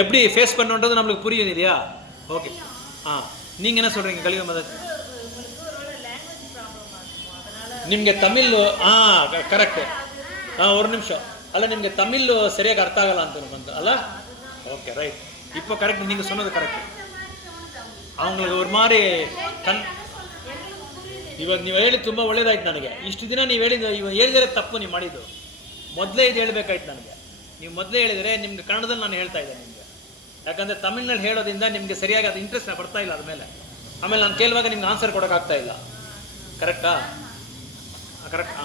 எப்படி ஃபேஸ் பண்ணுன்றது நம்மளுக்கு புரியும் இல்லையா? ஓகே. நீங்கள் என்ன சொல்கிறீங்க கலிக மதர்? ನಿಮಗೆ ತಮಿಳ್ ಕರೆಕ್ಟ್. ஒரு நிமிஷம். ಅಲ್ಲ ನಿಮಗೆ ತಮಿಳ್ ಸರಿಯಾಗಿ ಅರ್ಥ ಆಗಲ್ಲ ಅಂತ ಅಲ್ಲ? Okay right. இப்போ கரெக்ட், நீங்கள் சொன்னது கரெக்ட். அவங்களுக்கு ஒரு மாதிரி ಇವಾಗ ನೀವು ಹೇಳಿ ತುಂಬ ಒಳ್ಳೇದಾಯ್ತು ನನಗೆ. ಇಷ್ಟು ದಿನ ನೀವು ಹೇಳಿದರೆ ತಪ್ಪು ನೀವು ಮಾಡಿದ್ದು. ಮೊದಲೇ ಇದು ಹೇಳಬೇಕಾಯ್ತು ನನಗೆ. ನೀವು ಮೊದಲೇ ಹೇಳಿದರೆ ನಿಮ್ಗೆ ಕನ್ನಡದಲ್ಲಿ ನಾನು ಹೇಳ್ತಾ ಇದ್ದೆ ನಿಮಗೆ. ಯಾಕಂದರೆ ತಮಿಳ್ನಲ್ಲಿ ಹೇಳೋದ್ರಿಂದ ನಿಮಗೆ ಸರಿಯಾಗಿ ಅದು ಇಂಟ್ರೆಸ್ಟ್ ಬರ್ತಾ ಇಲ್ಲ. ಆಮೇಲೆ ನಾನು ಕೇಳುವಾಗ ನಿಮ್ಗೆ ಆನ್ಸರ್ ಕೊಡೋಕ್ಕಾಗ್ತಾ ಇಲ್ಲ. ಕರೆಕ್ಟಾ? ಕರೆಕ್ಟ್.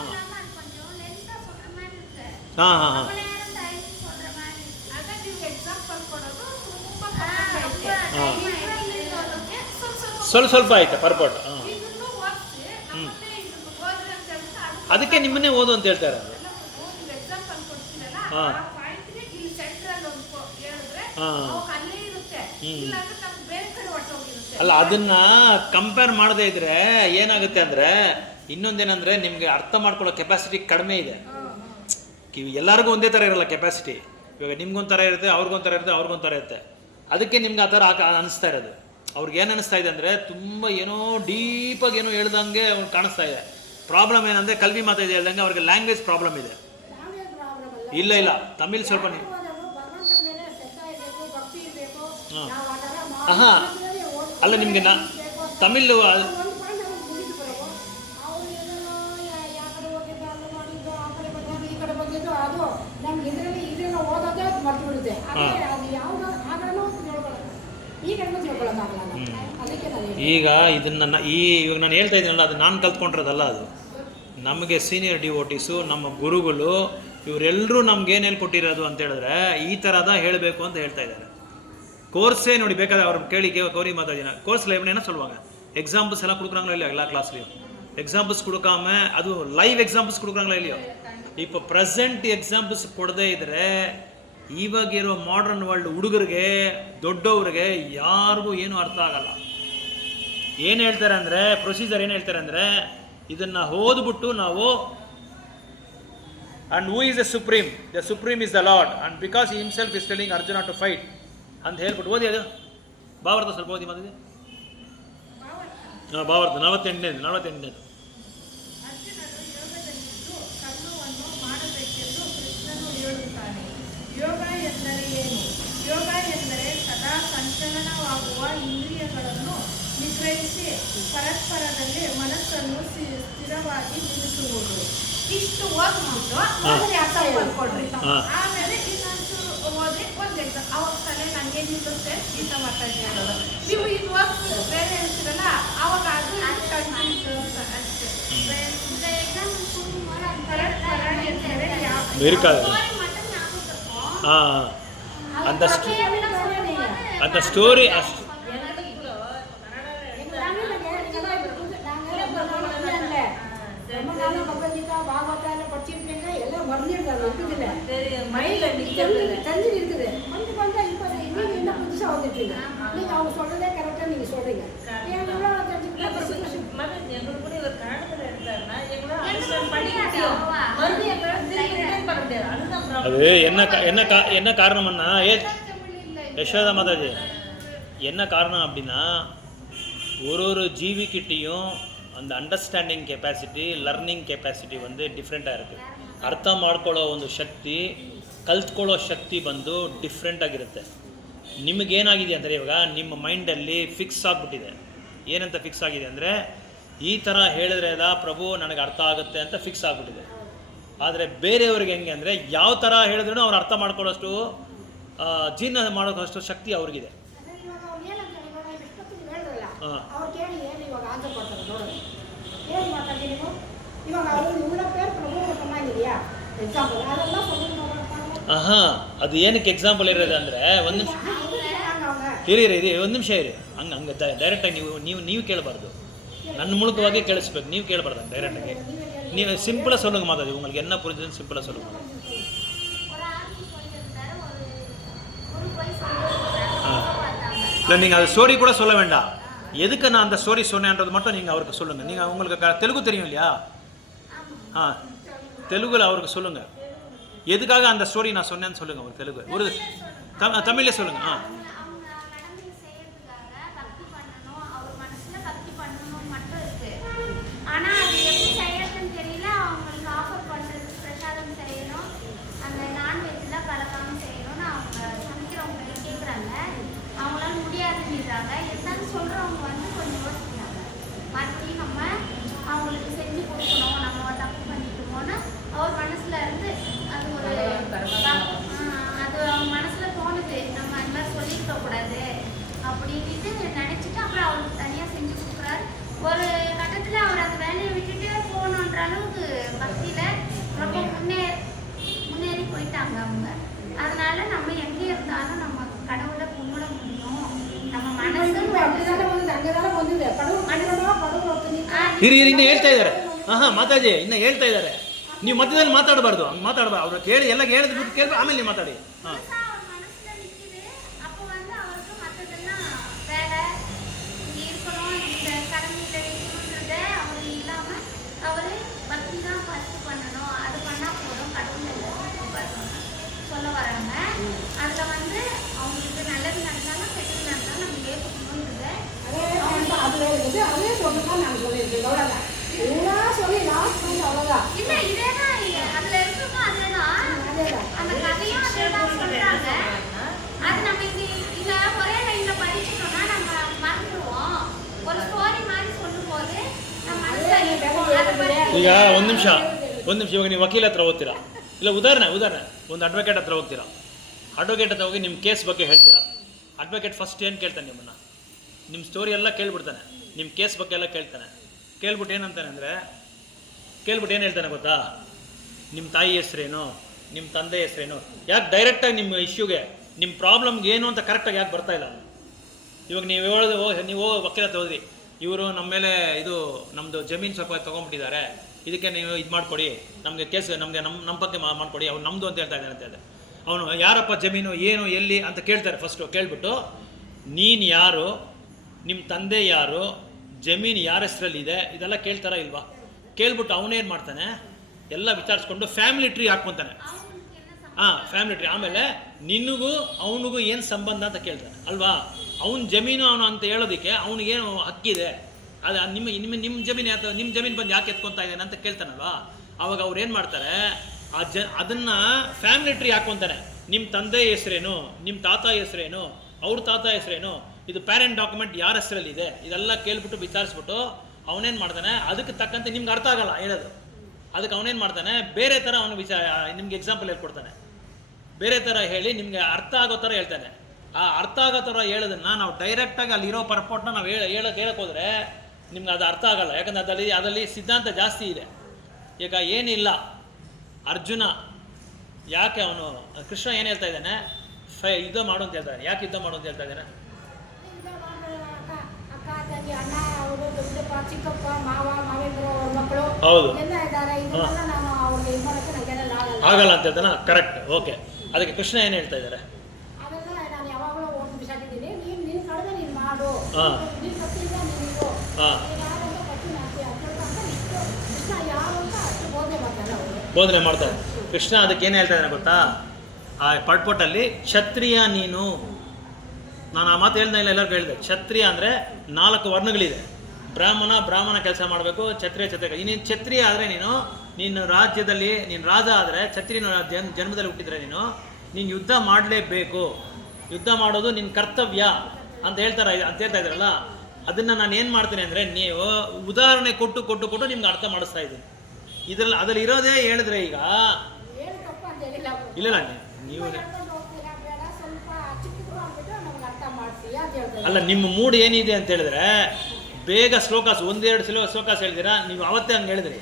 ಸ್ವಲ್ಪ ಆಯ್ತಾ ಪರ್ಪೋಟ್? ಅದಕ್ಕೆ ನಿಮ್ಮನ್ನೇ ಓದು ಅಂತ ಹೇಳ್ತಾರೆ. ಅಲ್ಲ ಅದನ್ನ ಕಂಪೇರ್ ಮಾಡದೇ ಇದ್ರೆ ಏನಾಗುತ್ತೆ ಅಂದರೆ ಇನ್ನೊಂದೇನಂದರೆ ನಿಮಗೆ ಅರ್ಥ ಮಾಡ್ಕೊಳ್ಳೋ ಕೆಪಾಸಿಟಿ ಕಡಿಮೆ ಇದೆ. ಎಲ್ಲರಿಗೂ ಒಂದೇ ಥರ ಇರಲ್ಲ ಕೆಪಾಸಿಟಿ. ಇವಾಗ ನಿಮ್ಗೊಂಥರ ಇರುತ್ತೆ, ಅವ್ರಿಗೊಂಥರ ಇರುತ್ತೆ. ಅದಕ್ಕೆ ನಿಮ್ಗೆ ಆ ಥರ ಅನಿಸ್ತಾ ಇರೋದು. ಅವ್ರಿಗೆ ಏನು ಅನಿಸ್ತಾ ಇದೆ ಅಂದರೆ ತುಂಬ ಏನೋ ಡೀಪಾಗಿ ಏನೋ ಹೇಳ್ದಂಗೆ ಅವ್ರಿಗೆ ಕಾಣಿಸ್ತಾ ಇದೆ. ಪ್ರಾಬ್ಲಮ್ ಏನಂದರೆ ಕಲ್ವಿ ಮಾತಾಡಿ ಹೇಳ್ದಂಗೆ ಅವ್ರಿಗೆ ಲ್ಯಾಂಗ್ವೇಜ್ ಪ್ರಾಬ್ಲಮ್ ಇದೆ. ಇಲ್ಲ ತಮಿಳ್ ಸ್ವಲ್ಪ ಅಲ್ಲ ನಿಮಗೆ ತಮಿಳು ಈಗ ಇದನ್ನು ಇವಾಗ ನಾನು ಹೇಳ್ತಾ ಇದ್ದೀನಲ್ಲ, ಅದು ನಾನು ಕಲ್ತ್ಕೊಂಡಿರೋದಲ್ಲ. ಅದು ನಮಗೆ ಸೀನಿಯರ್ ಡಿವೋಟೀಸು, ನಮ್ಮ ಗುರುಗಳು, ಇವರೆಲ್ಲರೂ ನಮ್ಗೇನು ಹೇಳ್ಕೊಟ್ಟಿರೋದು ಅಂತ ಹೇಳಿದ್ರೆ ಈ ಥರದ ಹೇಳಬೇಕು ಅಂತ ಹೇಳ್ತಾ ಇದ್ದಾರೆ. கோர்ஸே ನೋಡಿ ಬೇಕಾದ್ರೆ ಅವ್ರು ಕೇಳಿ கௌரி மாதாஜினா கோர்ஸில் எப்படின்னா சொல்லுவாங்க, எக்ஸாம்பிள்ஸ் எல்லாம் கொடுக்குறாங்களோ இல்லையா எல்லா கிளாஸ்லையும். எக்ஸாம்பிள்ஸ் கொடுக்காம ಅದು ಲೈವ್ ಎಕ್ಸಾಂಪಲ್ಸ್ கொடுக்குறாங்களோ இல்லைಯೋ. இப்போ ಪ್ರೆಸೆಂಟ್ ಎಕ್ಸಾಂಪಲ್ಸ್ ಕೊಡದೇ ಇದ್ದರೆ ಇವಾಗಿರೋ ಮಾಡರ್ನ್ ವರ್ಲ್ಡ್ ಹುಡುಗರಿಗೆ ದೊಡ್ಡವ್ರಿಗೆ ಯಾರಿಗೂ ಏನೂ ಅರ್ಥ ಆಗಲ್ಲ. ಏನು ಹೇಳ್ತಾರೆ ಅಂದರೆ ಪ್ರೊಸೀಜರ್ ಏನು ಹೇಳ್ತಾರೆ ಅಂದರೆ ಇದನ್ನು ಓದ್ಬಿಟ್ಟು ನಾವು and who is the supreme is the Lord, and because he himself is telling Arjuna to fight ಅಂತ ಹೇಳ್ಬಿಟ್ಟು ಓದಿ. ಅದು ಭಾವಾರ್ಥ ಸ್ವಲ್ಪ ಓದಿ ಮಾತಿದೆ. ಭಾವಾರ್ಥ 48ನೇದು. ಯೋಗ ಎಂದರೆ ಏನು? ಯೋಗ ಎಂದರೆ ಸದಾ ಸಂಚಲನವಾಗುವ ಇಂದ್ರಿಯಗಳನ್ನು ನಿಗ್ರಹಿಸಿ ಪರಸ್ಪರದಲ್ಲಿ ಮನಸ್ಸನ್ನು ಸ್ಥಿರವಾಗಿ ನಿಲ್ಲಿಸುವುದು. ಇಷ್ಟು ಓದ್ಬಿಟ್ಟು ಅರ್ಥ ಮಾಡ್ಕೊಡ್ರಿ. ಆಮೇಲೆ ಇನ್ನೊಂಚೂರು ಓದಿ ಒಂದು ಎಕ್ಸಾಮ್ ಅವಾಗ ತಲೆ ನನಗೆ ನಿಲ್ಲುತ್ತೆ ಇಂಥ ಮಾತಾಡೋದು. ನೀವು ಇದು ಓದ್ಬಿಟ್ಟು ಬೇರೆ ಹೇಳ್ತೀರಲ್ಲ ಅವಾಗ ಅದು ಕನ್ಫ್ಯೂಸ್ ಅಷ್ಟೇ. ಪರಸ್ಪರ ಎಂದರೆ அந்த ஸ்டோரி கொடுக்குறீங்க. நீங்கள் அவங்க சொல்கிறதே கரெக்டாக நீங்கள் சொல்கிறீங்க. எவ்வளோ தெரிஞ்சுக்கிட்டு மகன் எங்களுக்கு கூட இவர் கன்னடத்தில் எடுத்தாருன்னா எங்களால் அண்டர்ஸ்டாண்ட் பண்ணிக்கிட்டோம். மறுபடியும் எங்களால் திருப்பி ரிட்டர்ன் பண்ண முடியாது. அதுதான் ப்ராப்ளம். என்ன காரணம்னா யசோதா மாதாஜி என்ன காரணம் அப்படின்னா ஒரு ஜீவிக்கிட்டேயும் அந்த ಅಂಡರ್ಸ್ಟ್ಯಾಂಡಿಂಗ್ ಕೆಪಾಸಿಟಿ ಲರ್ನಿಂಗ್ ಕೆಪಾಸಿಟಿ ಒಂದು ಡಿಫ್ರೆಂಟಾಗಿ ಇರುತ್ತೆ. ಅರ್ಥ ಮಾಡ್ಕೊಳ್ಳೋ ಒಂದು ಶಕ್ತಿ, ಕಲ್ತ್ಕೊಳ್ಳೋ ಶಕ್ತಿ ಬಂದು ಡಿಫ್ರೆಂಟ್ ಆಗಿರುತ್ತೆ. ನಿಮಗೇನಾಗಿದೆ ಅಂದರೆ ಇವಾಗ ನಿಮ್ಮ ಮೈಂಡಲ್ಲಿ ಫಿಕ್ಸ್ ಆಗಿಬಿಟ್ಟಿದೆ. ಏನಂತ ಫಿಕ್ಸ್ ಆಗಿದೆ ಅಂದರೆ ಈ ಥರ ಹೇಳಿದ್ರೆ ಪ್ರಭು ನನಗೆ ಅರ್ಥ ಆಗುತ್ತೆ ಅಂತ ಫಿಕ್ಸ್ ಆಗಿಬಿಟ್ಟಿದೆ. ಆದರೆ ಬೇರೆಯವ್ರಿಗೆ ಹೆಂಗೆ ಅಂದರೆ ಯಾವ ಥರ ಹೇಳಿದ್ರೂ ಅವ್ರು ಅರ್ಥ ಮಾಡ್ಕೊಳ್ಳೋಷ್ಟು ಜೀರ್ಣ ಮಾಡೋಷ್ಟು ಶಕ್ತಿ ಅವ್ರಿಗಿದೆ. ಅವ್ರು ಕೇಳಿ ಏನು ಇವಾಗ ಆನ್ಸರ್ ಕೊಡ್ತಾರೆ ನೋಡೋದು. ಏನು ಮಾತಾಡಿ ನೀವು ಇವಾಗ ಅವರು ಇವರ ಪೇರು ಪ್ರಭು ಚೆನ್ನಾಗಿದೆಯಾ ಎಕ್ಸಾಂಪಲ್ ಅದೆಲ್ಲ ಅದು ಏನಕ್ಕೆ ಎಕ್ಸಾಂಪಲ್ ಇರೋದು ಅಂದರೆ ಒಂದು ನಿಮಿಷ ಇರಿ ಒಂದು ನಿಮಿಷ ಇರಿ. ಹಂಗೆ ಡೈರೆಕ್ಟಾಗಿ ನೀವು ಕೇಳಬಾರ್ದು. ನನ್ನ ಮೂಲಕವಾಗಿ ಕೇಳಿಸ್ಬೇಕು, ನೀವು ಕೇಳಬಾರ್ದು ಡೈರೆಕ್ಟಾಗಿ. ನೀವು ಸಿಂಪಲಾக சொல்லுங்க மாதாஜி, உங்களுக்கு என்ன புரிஞ்சதுன்னு சிம்பிளாக சொல்லுங்க. இல்லை நீங்கள் அது ஸ்டோரி கூட சொல்ல வேண்டாம். எதுக்கு நான் அந்த ஸ்டோரி சொன்னேன்றது மட்டும் நீங்கள் அவருக்கு சொல்லுங்கள். நீங்கள் உங்களுக்கு தெலுங்கு தெரியும் இல்லையா? தெலுங்குல அவருக்கு சொல்லுங்கள் எதுக்காக அந்த ஸ்டோரி நான் சொன்னேன்னு சொல்லுங்கள். ஒரு தெலுங்கு ஒரு தமிழ்லே சொல்லுங்கள். சொல்றவங்க வந்து கொஞ்சம் யோசிக்கிறாங்க. மறுபடி நம்ம அவங்களுக்கு செஞ்சு கொடுக்கணும், நம்ம தப்பு பண்ணிட்டோமோன்னு அவர் மனசுல இருந்து அது ஒரு அது அவங்க மனசுல தோணுது. நம்ம அந்த மாதிரி சொல்லியிருக்க கூடாது அப்படின்ட்டு நினைச்சிட்டு அப்புறம் அவருக்கு தனியா செஞ்சு கொடுக்குறாரு. ஒரு கட்டத்துல அவர் அந்த வேலையை விட்டுட்டு போகணுன்ற அளவுக்கு பக்தியில ரொம்ப முன்னேறி போயிட்டாங்க அவங்க. அதனால நம்ம எங்கே இருந்தாலும் நம்ம கடவுளை கும்பிட முடியும். நம்ம மனசு ಇನ್ನು ಹೇಳ್ತಾ ಇದ್ದಾರೆ. ಮಾತಾಜಿ ಇನ್ನು ಹೇಳ್ತಾ ಇದ್ದಾರೆ. ನೀವು ಮಧ್ಯದಲ್ಲಿ ಮಾತಾಡಬಾರ್ದು, ಹಂಗೆ ಮಾತಾಡಬಾರ್ದು. ಅವ್ರು ಕೇಳಿ ಎಲ್ಲ ಹೇಳಿದ್ಬಿಟ್ಟು ಕೇಳಿ ಆಮೇಲೆ ನೀವು ಮಾತಾಡಿ. சொல்ல வராங்க. அதுல வந்து அவங்களுக்கு நல்லது நடந்தாலும் கெட்டது நடந்தாலும் நம்ம ஏற்றுக்கணும்ன்றது அதே சொல்லுதான் நாங்கள் சொல்லியிருக்கோம். சொல்லி லாஸ்ட் அவ்வளோதான் இல்லை, இதேதான் அதுல இருக்கணும். அதேதான் அந்த கதையும் அதேதான் சொல்றாங்க. அது நம்ம இங்க ஒரே லைன்ல படிச்சுட்டோம்னா நம்ம மறந்துடுவோம். ஒரு ஸ்டோரி மாதிரி சொல்லும் போது நம்ம ಈಗ ಒಂದು ನಿಮಿಷ ಇವಾಗ ನೀವು ವಕೀಲ ಹತ್ರ ಹೋಗ್ತೀರಾ, ಇಲ್ಲ ಉದಾಹರಣೆ ಒಂದು ಅಡ್ವೊಕೇಟ್ ಹತ್ರ ಹೋಗ್ತೀರಾ. ಅಡ್ವೊಕೇಟ್ ಹತ್ರ ಹೋಗಿ ನಿಮ್ಮ ಕೇಸ್ ಬಗ್ಗೆ ಹೇಳ್ತೀರಾ. ಅಡ್ವೊಕೇಟ್ ಫಸ್ಟ್ ಏನು ಕೇಳ್ತಾನೆ, ನಿಮ್ಮನ್ನು ನಿಮ್ಮ ಸ್ಟೋರಿ ಎಲ್ಲ ಕೇಳ್ಬಿಡ್ತಾನೆ, ನಿಮ್ಮ ಕೇಸ್ ಬಗ್ಗೆ ಎಲ್ಲ ಕೇಳ್ತಾನೆ. ಕೇಳ್ಬಿಟ್ಟು ಏನಂತಾನೆ ಅಂದರೆ ಏನು ಹೇಳ್ತಾನೆ ಗೊತ್ತಾ? ನಿಮ್ಮ ತಾಯಿ ಹೆಸ್ರೇನು, ನಿಮ್ಮ ತಂದೆ ಹೆಸ್ರೇನು, ಯಾಕೆ ಡೈರೆಕ್ಟಾಗಿ ನಿಮ್ಮ ಇಶ್ಯೂಗೆ ನಿಮ್ಮ ಪ್ರಾಬ್ಲಮ್ಗೆ ಏನು ಅಂತ ಕರೆಕ್ಟಾಗಿ ಯಾಕೆ ಬರ್ತಾ ಇಲ್ಲ? ಇವಾಗ ನೀವು ನೀವು ವಕೀಲ ಹತ್ರ ಹೋದ್ರಿ, ಇವರು ನಮ್ಮ ಮೇಲೆ ಇದು ನಮ್ಮದು ಜಮೀನು ಸ್ವಲ್ಪ ತೊಗೊಂಡ್ಬಿಟ್ಟಿದ್ದಾರೆ, ಇದಕ್ಕೆ ನೀವು ಇದು ಮಾಡಿಕೊಡಿ, ನಮಗೆ ಕೇಸ್ ನಮ್ಮ ಬಗ್ಗೆ ಮಾಡಿಕೊಡಿ, ಅವ್ನು ನಮ್ಮದು ಅಂತ ಹೇಳ್ತಾ ಇದ್ದಾನೆ ಅಂತ ಹೇಳಿದೆ. ಅವನು ಯಾರಪ್ಪ ಜಮೀನು, ಏನು, ಎಲ್ಲಿ ಅಂತ ಕೇಳ್ತಾರೆ. ಫಸ್ಟು ಕೇಳ್ಬಿಟ್ಟು ನೀನು ಯಾರು, ನಿಮ್ಮ ತಂದೆ ಯಾರು, ಜಮೀನು ಯಾರ ಹೆಸರಲ್ಲಿದೆ, ಇದೆಲ್ಲ ಕೇಳ್ತಾರ ಇಲ್ವಾ? ಕೇಳ್ಬಿಟ್ಟು ಅವನೇನು ಮಾಡ್ತಾನೆ, ಎಲ್ಲ ವಿಚಾರಿಸ್ಕೊಂಡು ಫ್ಯಾಮಿಲಿ ಟ್ರೀ ಹಾಕ್ಕೊತಾನೆ. Family tree. ಆಮೇಲೆ ನಿನಗೂ ಅವನಿಗೂ ಏನು ಸಂಬಂಧ ಅಂತ ಕೇಳ್ತಾನೆ ಅಲ್ವಾ? ಅವನ ಜಮೀನು ಅವನು ಅಂತ ಹೇಳೋದಕ್ಕೆ ಅವನಿಗೇನು ಹಕ್ಕಿದೆ, ಅದು ನಿಮ್ಮ ಜಮೀನು ಅಥವಾ ನಿಮ್ಮ ಜಮೀನು ಬಂದು ಯಾಕೆ ಎತ್ಕೊತಾ ಇದ್ದಾನೆ ಅಂತ ಕೇಳ್ತಾನಲ್ವಾ? ಆವಾಗ ಅವ್ರು ಏನು ಮಾಡ್ತಾರೆ, ಅದನ್ನು ಫ್ಯಾಮಿಲಿ ಟ್ರೀ ಹಾಕ್ಕೊತಾನೆ. ನಿಮ್ಮ ತಂದೆ ಹೆಸರೇನು, ನಿಮ್ಮ ತಾತ ಹೆಸರೇನು, ಅವ್ರ ತಾತ ಹೆಸರೇನು, ಇದು ಪ್ಯಾರೆಂಟ್ ಡಾಕ್ಯುಮೆಂಟ್ ಯಾರ ಹೆಸರಲ್ಲಿದೆ, ಇದೆಲ್ಲ ಕೇಳ್ಬಿಟ್ಟು ವಿಚಾರಿಸ್ಬಿಟ್ಟು ಅವನೇನು ಮಾಡ್ತಾನೆ, ಅದಕ್ಕೆ ತಕ್ಕಂತೆ ನಿಮ್ಗೆ ಅರ್ಥ ಆಗಲ್ಲ ಹೇಳೋದು, ಅದಕ್ಕೆ ಅವನೇನು ಮಾಡ್ತಾನೆ, ಬೇರೆ ಥರ ಅವನು ನಿಮ್ಗೆ ಎಕ್ಸಾಂಪಲ್ ಹೇಳ್ಕೊಡ್ತಾನೆ. ಬೇರೆ ಥರ ಹೇಳಿ ನಿಮಗೆ ಅರ್ಥ ಆಗೋ ಥರ ಹೇಳ್ತಾನೆ. ಆ ಅರ್ಥ ಆಗೋ ಥರ ಹೇಳೋದನ್ನು ನಾವು ಡೈರೆಕ್ಟಾಗಿ ಅಲ್ಲಿರೋ ಪರ್ಪೋರ್ಟ್ನ ನಾವು ಹೇಳಕ್ಕೆ ಹೋದರೆ ನಿಮ್ಗೆ ಅದು ಅರ್ಥ ಆಗಲ್ಲ. ಯಾಕಂದರೆ ಅದರಲ್ಲಿ ಸಿದ್ಧಾಂತ ಜಾಸ್ತಿ ಇದೆ. ಈಗ ಏನಿಲ್ಲ, ಅರ್ಜುನ ಯಾಕೆ ಅವನು ಕೃಷ್ಣ ಏನು ಹೇಳ್ತಾ ಇದ್ದಾನೆ, ಯುದ್ಧ ಮಾಡು ಅಂತ ಹೇಳ್ತಾನೆ. ಯಾಕೆ ಯುದ್ಧ ಮಾಡು ಅಂತ ಹೇಳ್ತಾ ಇದ್ದಾನೆ? ಹೌದು, ಆಗಲ್ಲ ಅಂತ ಹೇಳ್ತಾನ. Correct, okay. ಅದಕ್ಕೆ ಕೃಷ್ಣ ಏನು ಹೇಳ್ತಾ ಇದ್ದಾರೆ? ಮಾಡು, ಹಾಂ ನೀನು ಭಕ್ತಿಯಿಂದ ನೀನಿರು, ಹಾಂ ಯಾರಂತ ಭಕ್ತಿ ಮಾಡ್ತೀಯ ಅಂತ ಇಷ್ಟು ಕೃಷ್ಣ ಯಾರು ಅಂತ ಅಷ್ಟು ಬೋಧನೆ ಮಾಡ್ತಾರೆ ಅವರು. ಬೋಧನೆ ಮಾಡ್ತಾರೆ. ಕೃಷ್ಣ ಅದಕ್ಕೆ ಏನು ಹೇಳ್ತಾ ಇದ್ದಾನೆ ಗೊತ್ತಾ, ಆ ಪಟ್ಪಟ್ಟಲ್ಲಿ ಕ್ಷತ್ರಿಯ ನೀನು. ನಾನು ಆ ಮಾತು ಹೇಳ್ದ ಇಲ್ಲ, ಎಲ್ಲರಿಗೂ ಹೇಳಿದೆ. ಕ್ಷತ್ರಿಯ ಅಂದರೆ 4 ವರ್ಣಗಳಿದೆ. ಬ್ರಾಹ್ಮಣ ಕೆಲಸ ಮಾಡಬೇಕು, ಕ್ಷತ್ರಿಯ ನೀನು ಕ್ಷತ್ರಿಯ ಆದರೆ ನೀನು ರಾಜ್ಯದಲ್ಲಿ ನೀನು ರಾಜ ಆದರೆ, ಕ್ಷತ್ರಿಯನ ಜನ್ಮದಲ್ಲಿ ಹುಟ್ಟಿದರೆ ನೀನು ಯುದ್ಧ ಮಾಡಲೇಬೇಕು. ಯುದ್ಧ ಮಾಡೋದು ನಿನ್ನ ಕರ್ತವ್ಯ ಅಂತ ಹೇಳ್ತಾ ಇದ್ದಾರಲ್ಲ. ಅದನ್ನು ನಾನು ಏನು ಮಾಡ್ತೀನಿ ಅಂದರೆ, ನೀವು ಉದಾಹರಣೆ ಕೊಟ್ಟು ನಿಮ್ಗೆ ಅರ್ಥ ಮಾಡಿಸ್ತಾ ಇದ್ದೀನಿ. ಅದ್ರಲ್ಲಿ ಇರೋದೇ ಹೇಳಿದ್ರೆ ಈಗ ಏನು ತಪ್ಪು ಅಂತ ಹೇಳಿಲ್ಲ ಅವರು. ಇಲ್ಲ ನೀವು ಹೇಳ್ಕೊಂಡು ಹೋಗ್ತೀರಾ ಬೇಡ, ಸ್ವಲ್ಪ ಚಿಕ್ಕದು ಅಂದ್ಬಿಟ್ಟು ನಮ್ಗೆ ಅರ್ಥ ಮಾಡ್ತೀಯ ಅಂತ ಹೇಳ್ತಾರೆ. ಅಲ್ಲ, ನಿಮ್ಮ ಮೂಡ್ ಏನಿದೆ ಅಂತ ಹೇಳಿದ್ರೆ, ಬೇಗ ಶ್ಲೋಕಾಸ್ 1-2 ಶ್ಲೋಕಾಸ್ ಹೇಳ್ತೀರಾ. ನೀವು ಅವತ್ತೇ ಹಂಗೆ ಹೇಳಿದ್ರಿ,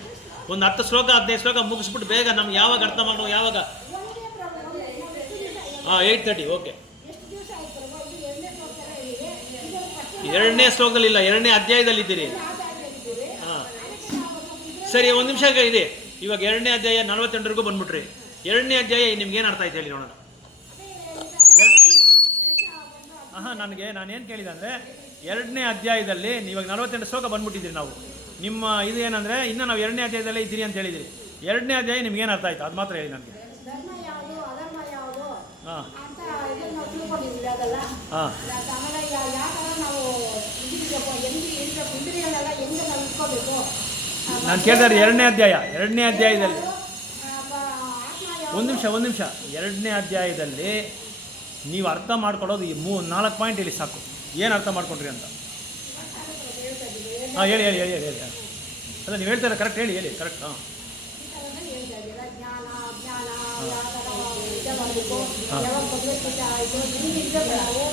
ಒಂದು 10 ಶ್ಲೋಕ 15 ಶ್ಲೋಕ ಮುಗಿಸ್ಬಿಟ್ಟು ಬೇಗ ನಮ್ಗೆ ಯಾವಾಗ ಅರ್ಥ ಮಾಡೋ ಯಾವಾಗ. ಒಂದೇ ಪ್ರಭು, ಒಂದು ಎಷ್ಟು ದಿವಸ ಆಯ್ತು? 8:30 ಓಕೆ. ಎಷ್ಟು ದಿವಸ ಆಯ್ತು ಪ್ರಭು? ಇದು ಎರಡನೇ ಶ್ಲೋಕ ಹೇಳಿದೆ. ಇದು ಫಸ್ಟ್ 2ನೇ ಶ್ಲೋಕದಲ್ಲಿ ಇಲ್ಲ, 2ನೇ ಅಧ್ಯಾಯದಲ್ಲಿ ಇದ್ದೀರಿ. ಹೇಳಿದ್ದೀವಿ. ಹಾಂ ಅದಕ್ಕೆ ನಾವು ಇದ್ರೆ ಸರಿ, ಒಂದು ನಿಮಿಷ ಇದೆ. ಇವಾಗ 2ನೇ ಅಧ್ಯಾಯ 42ವರೆಗೂ ಬಂದ್ಬಿಟ್ರಿ. 2ನೇ ಅಧ್ಯಾಯ ನಿಮ್ಗೇನು ಅರ್ಥ ಆಯ್ತು ಹೇಳಿ ನೋಡೋಣ. ನಾನೇನು ಕೇಳಿದೆ ಅಂದರೆ, 2ನೇ ಅಧ್ಯಾಯದಲ್ಲಿ ಇವಾಗ 48 ಶ್ಲೋಕ ಬಂದ್ಬಿಟ್ಟಿದ್ದೀರಿ ನಾವು. ನಿಮ್ಮ ಇದು ಏನಂದರೆ, ಇನ್ನು ನಾವು 2ನೇ ಅಧ್ಯಾಯದಲ್ಲೇ ಇದ್ದೀರಿ ಅಂತ ಹೇಳಿದಿರಿ. 2ನೇ ಅಧ್ಯಾಯ ನಿಮ್ಗೇನು ಅರ್ಥ ಆಯ್ತು ಅದು ಮಾತ್ರ ಹೇಳಿ ನನಗೆ. ಧರ್ಮ ಯಾವುದು, ಅಧರ್ಮ ಯಾವುದು ಹಾಂ ಅಂತ ಇದನ್ನು ನಾವು ತಿಳ್ಕೊಂಡಿದ್ದೀವಿ. ಅದೆಲ್ಲ ಹಾಂ ಆಮೇಲೆ ಯಾವ ಥರ ನಾವು ಇದಿರಬೇಕು, ಇಂದ್ರಿಯಗಳೆಲ್ಲ ಹೆಂಗೆ ನಾವು ಇಟ್ಕೋಬೇಕು. ನಾನು ಕೇಳಿದ್ರೆ 2ನೇ ಅಧ್ಯಾಯದಲ್ಲಿ ಆತ್ಮ ಒಂದು ನಿಮಿಷ 2ನೇ ಅಧ್ಯಾಯದಲ್ಲಿ ನೀವು ಅರ್ಥ ಮಾಡ್ಕೊಳ್ಳೋದು ಈ 4 ಪಾಯಿಂಟ್ ಹೇಳಿ ಸಾಕು. ಏನು ಅರ್ಥ ಮಾಡ್ಕೊಂಡ್ರಿ ಅಂತ. ಹಾಂ ಹೇಳಿ. ಅಲ್ಲ, ನೀವು ಹೇಳ್ತಾರೆ ಕರೆಕ್ಟ್ ಹೇಳಿ ಕರೆಕ್ಟ್. ಹಾಂ ಜ್ಞಾನ ಅಜ್ಞಾನ ಯಾವ ಥರ ಇದು ಮಾಡಬೇಕು, ಯಾವಾಗ ಭಗವದ್ಗೀತೆ ಆಯಿತು, ಹಿಂಗೆ ಇರಬೇಕು ನಾವು.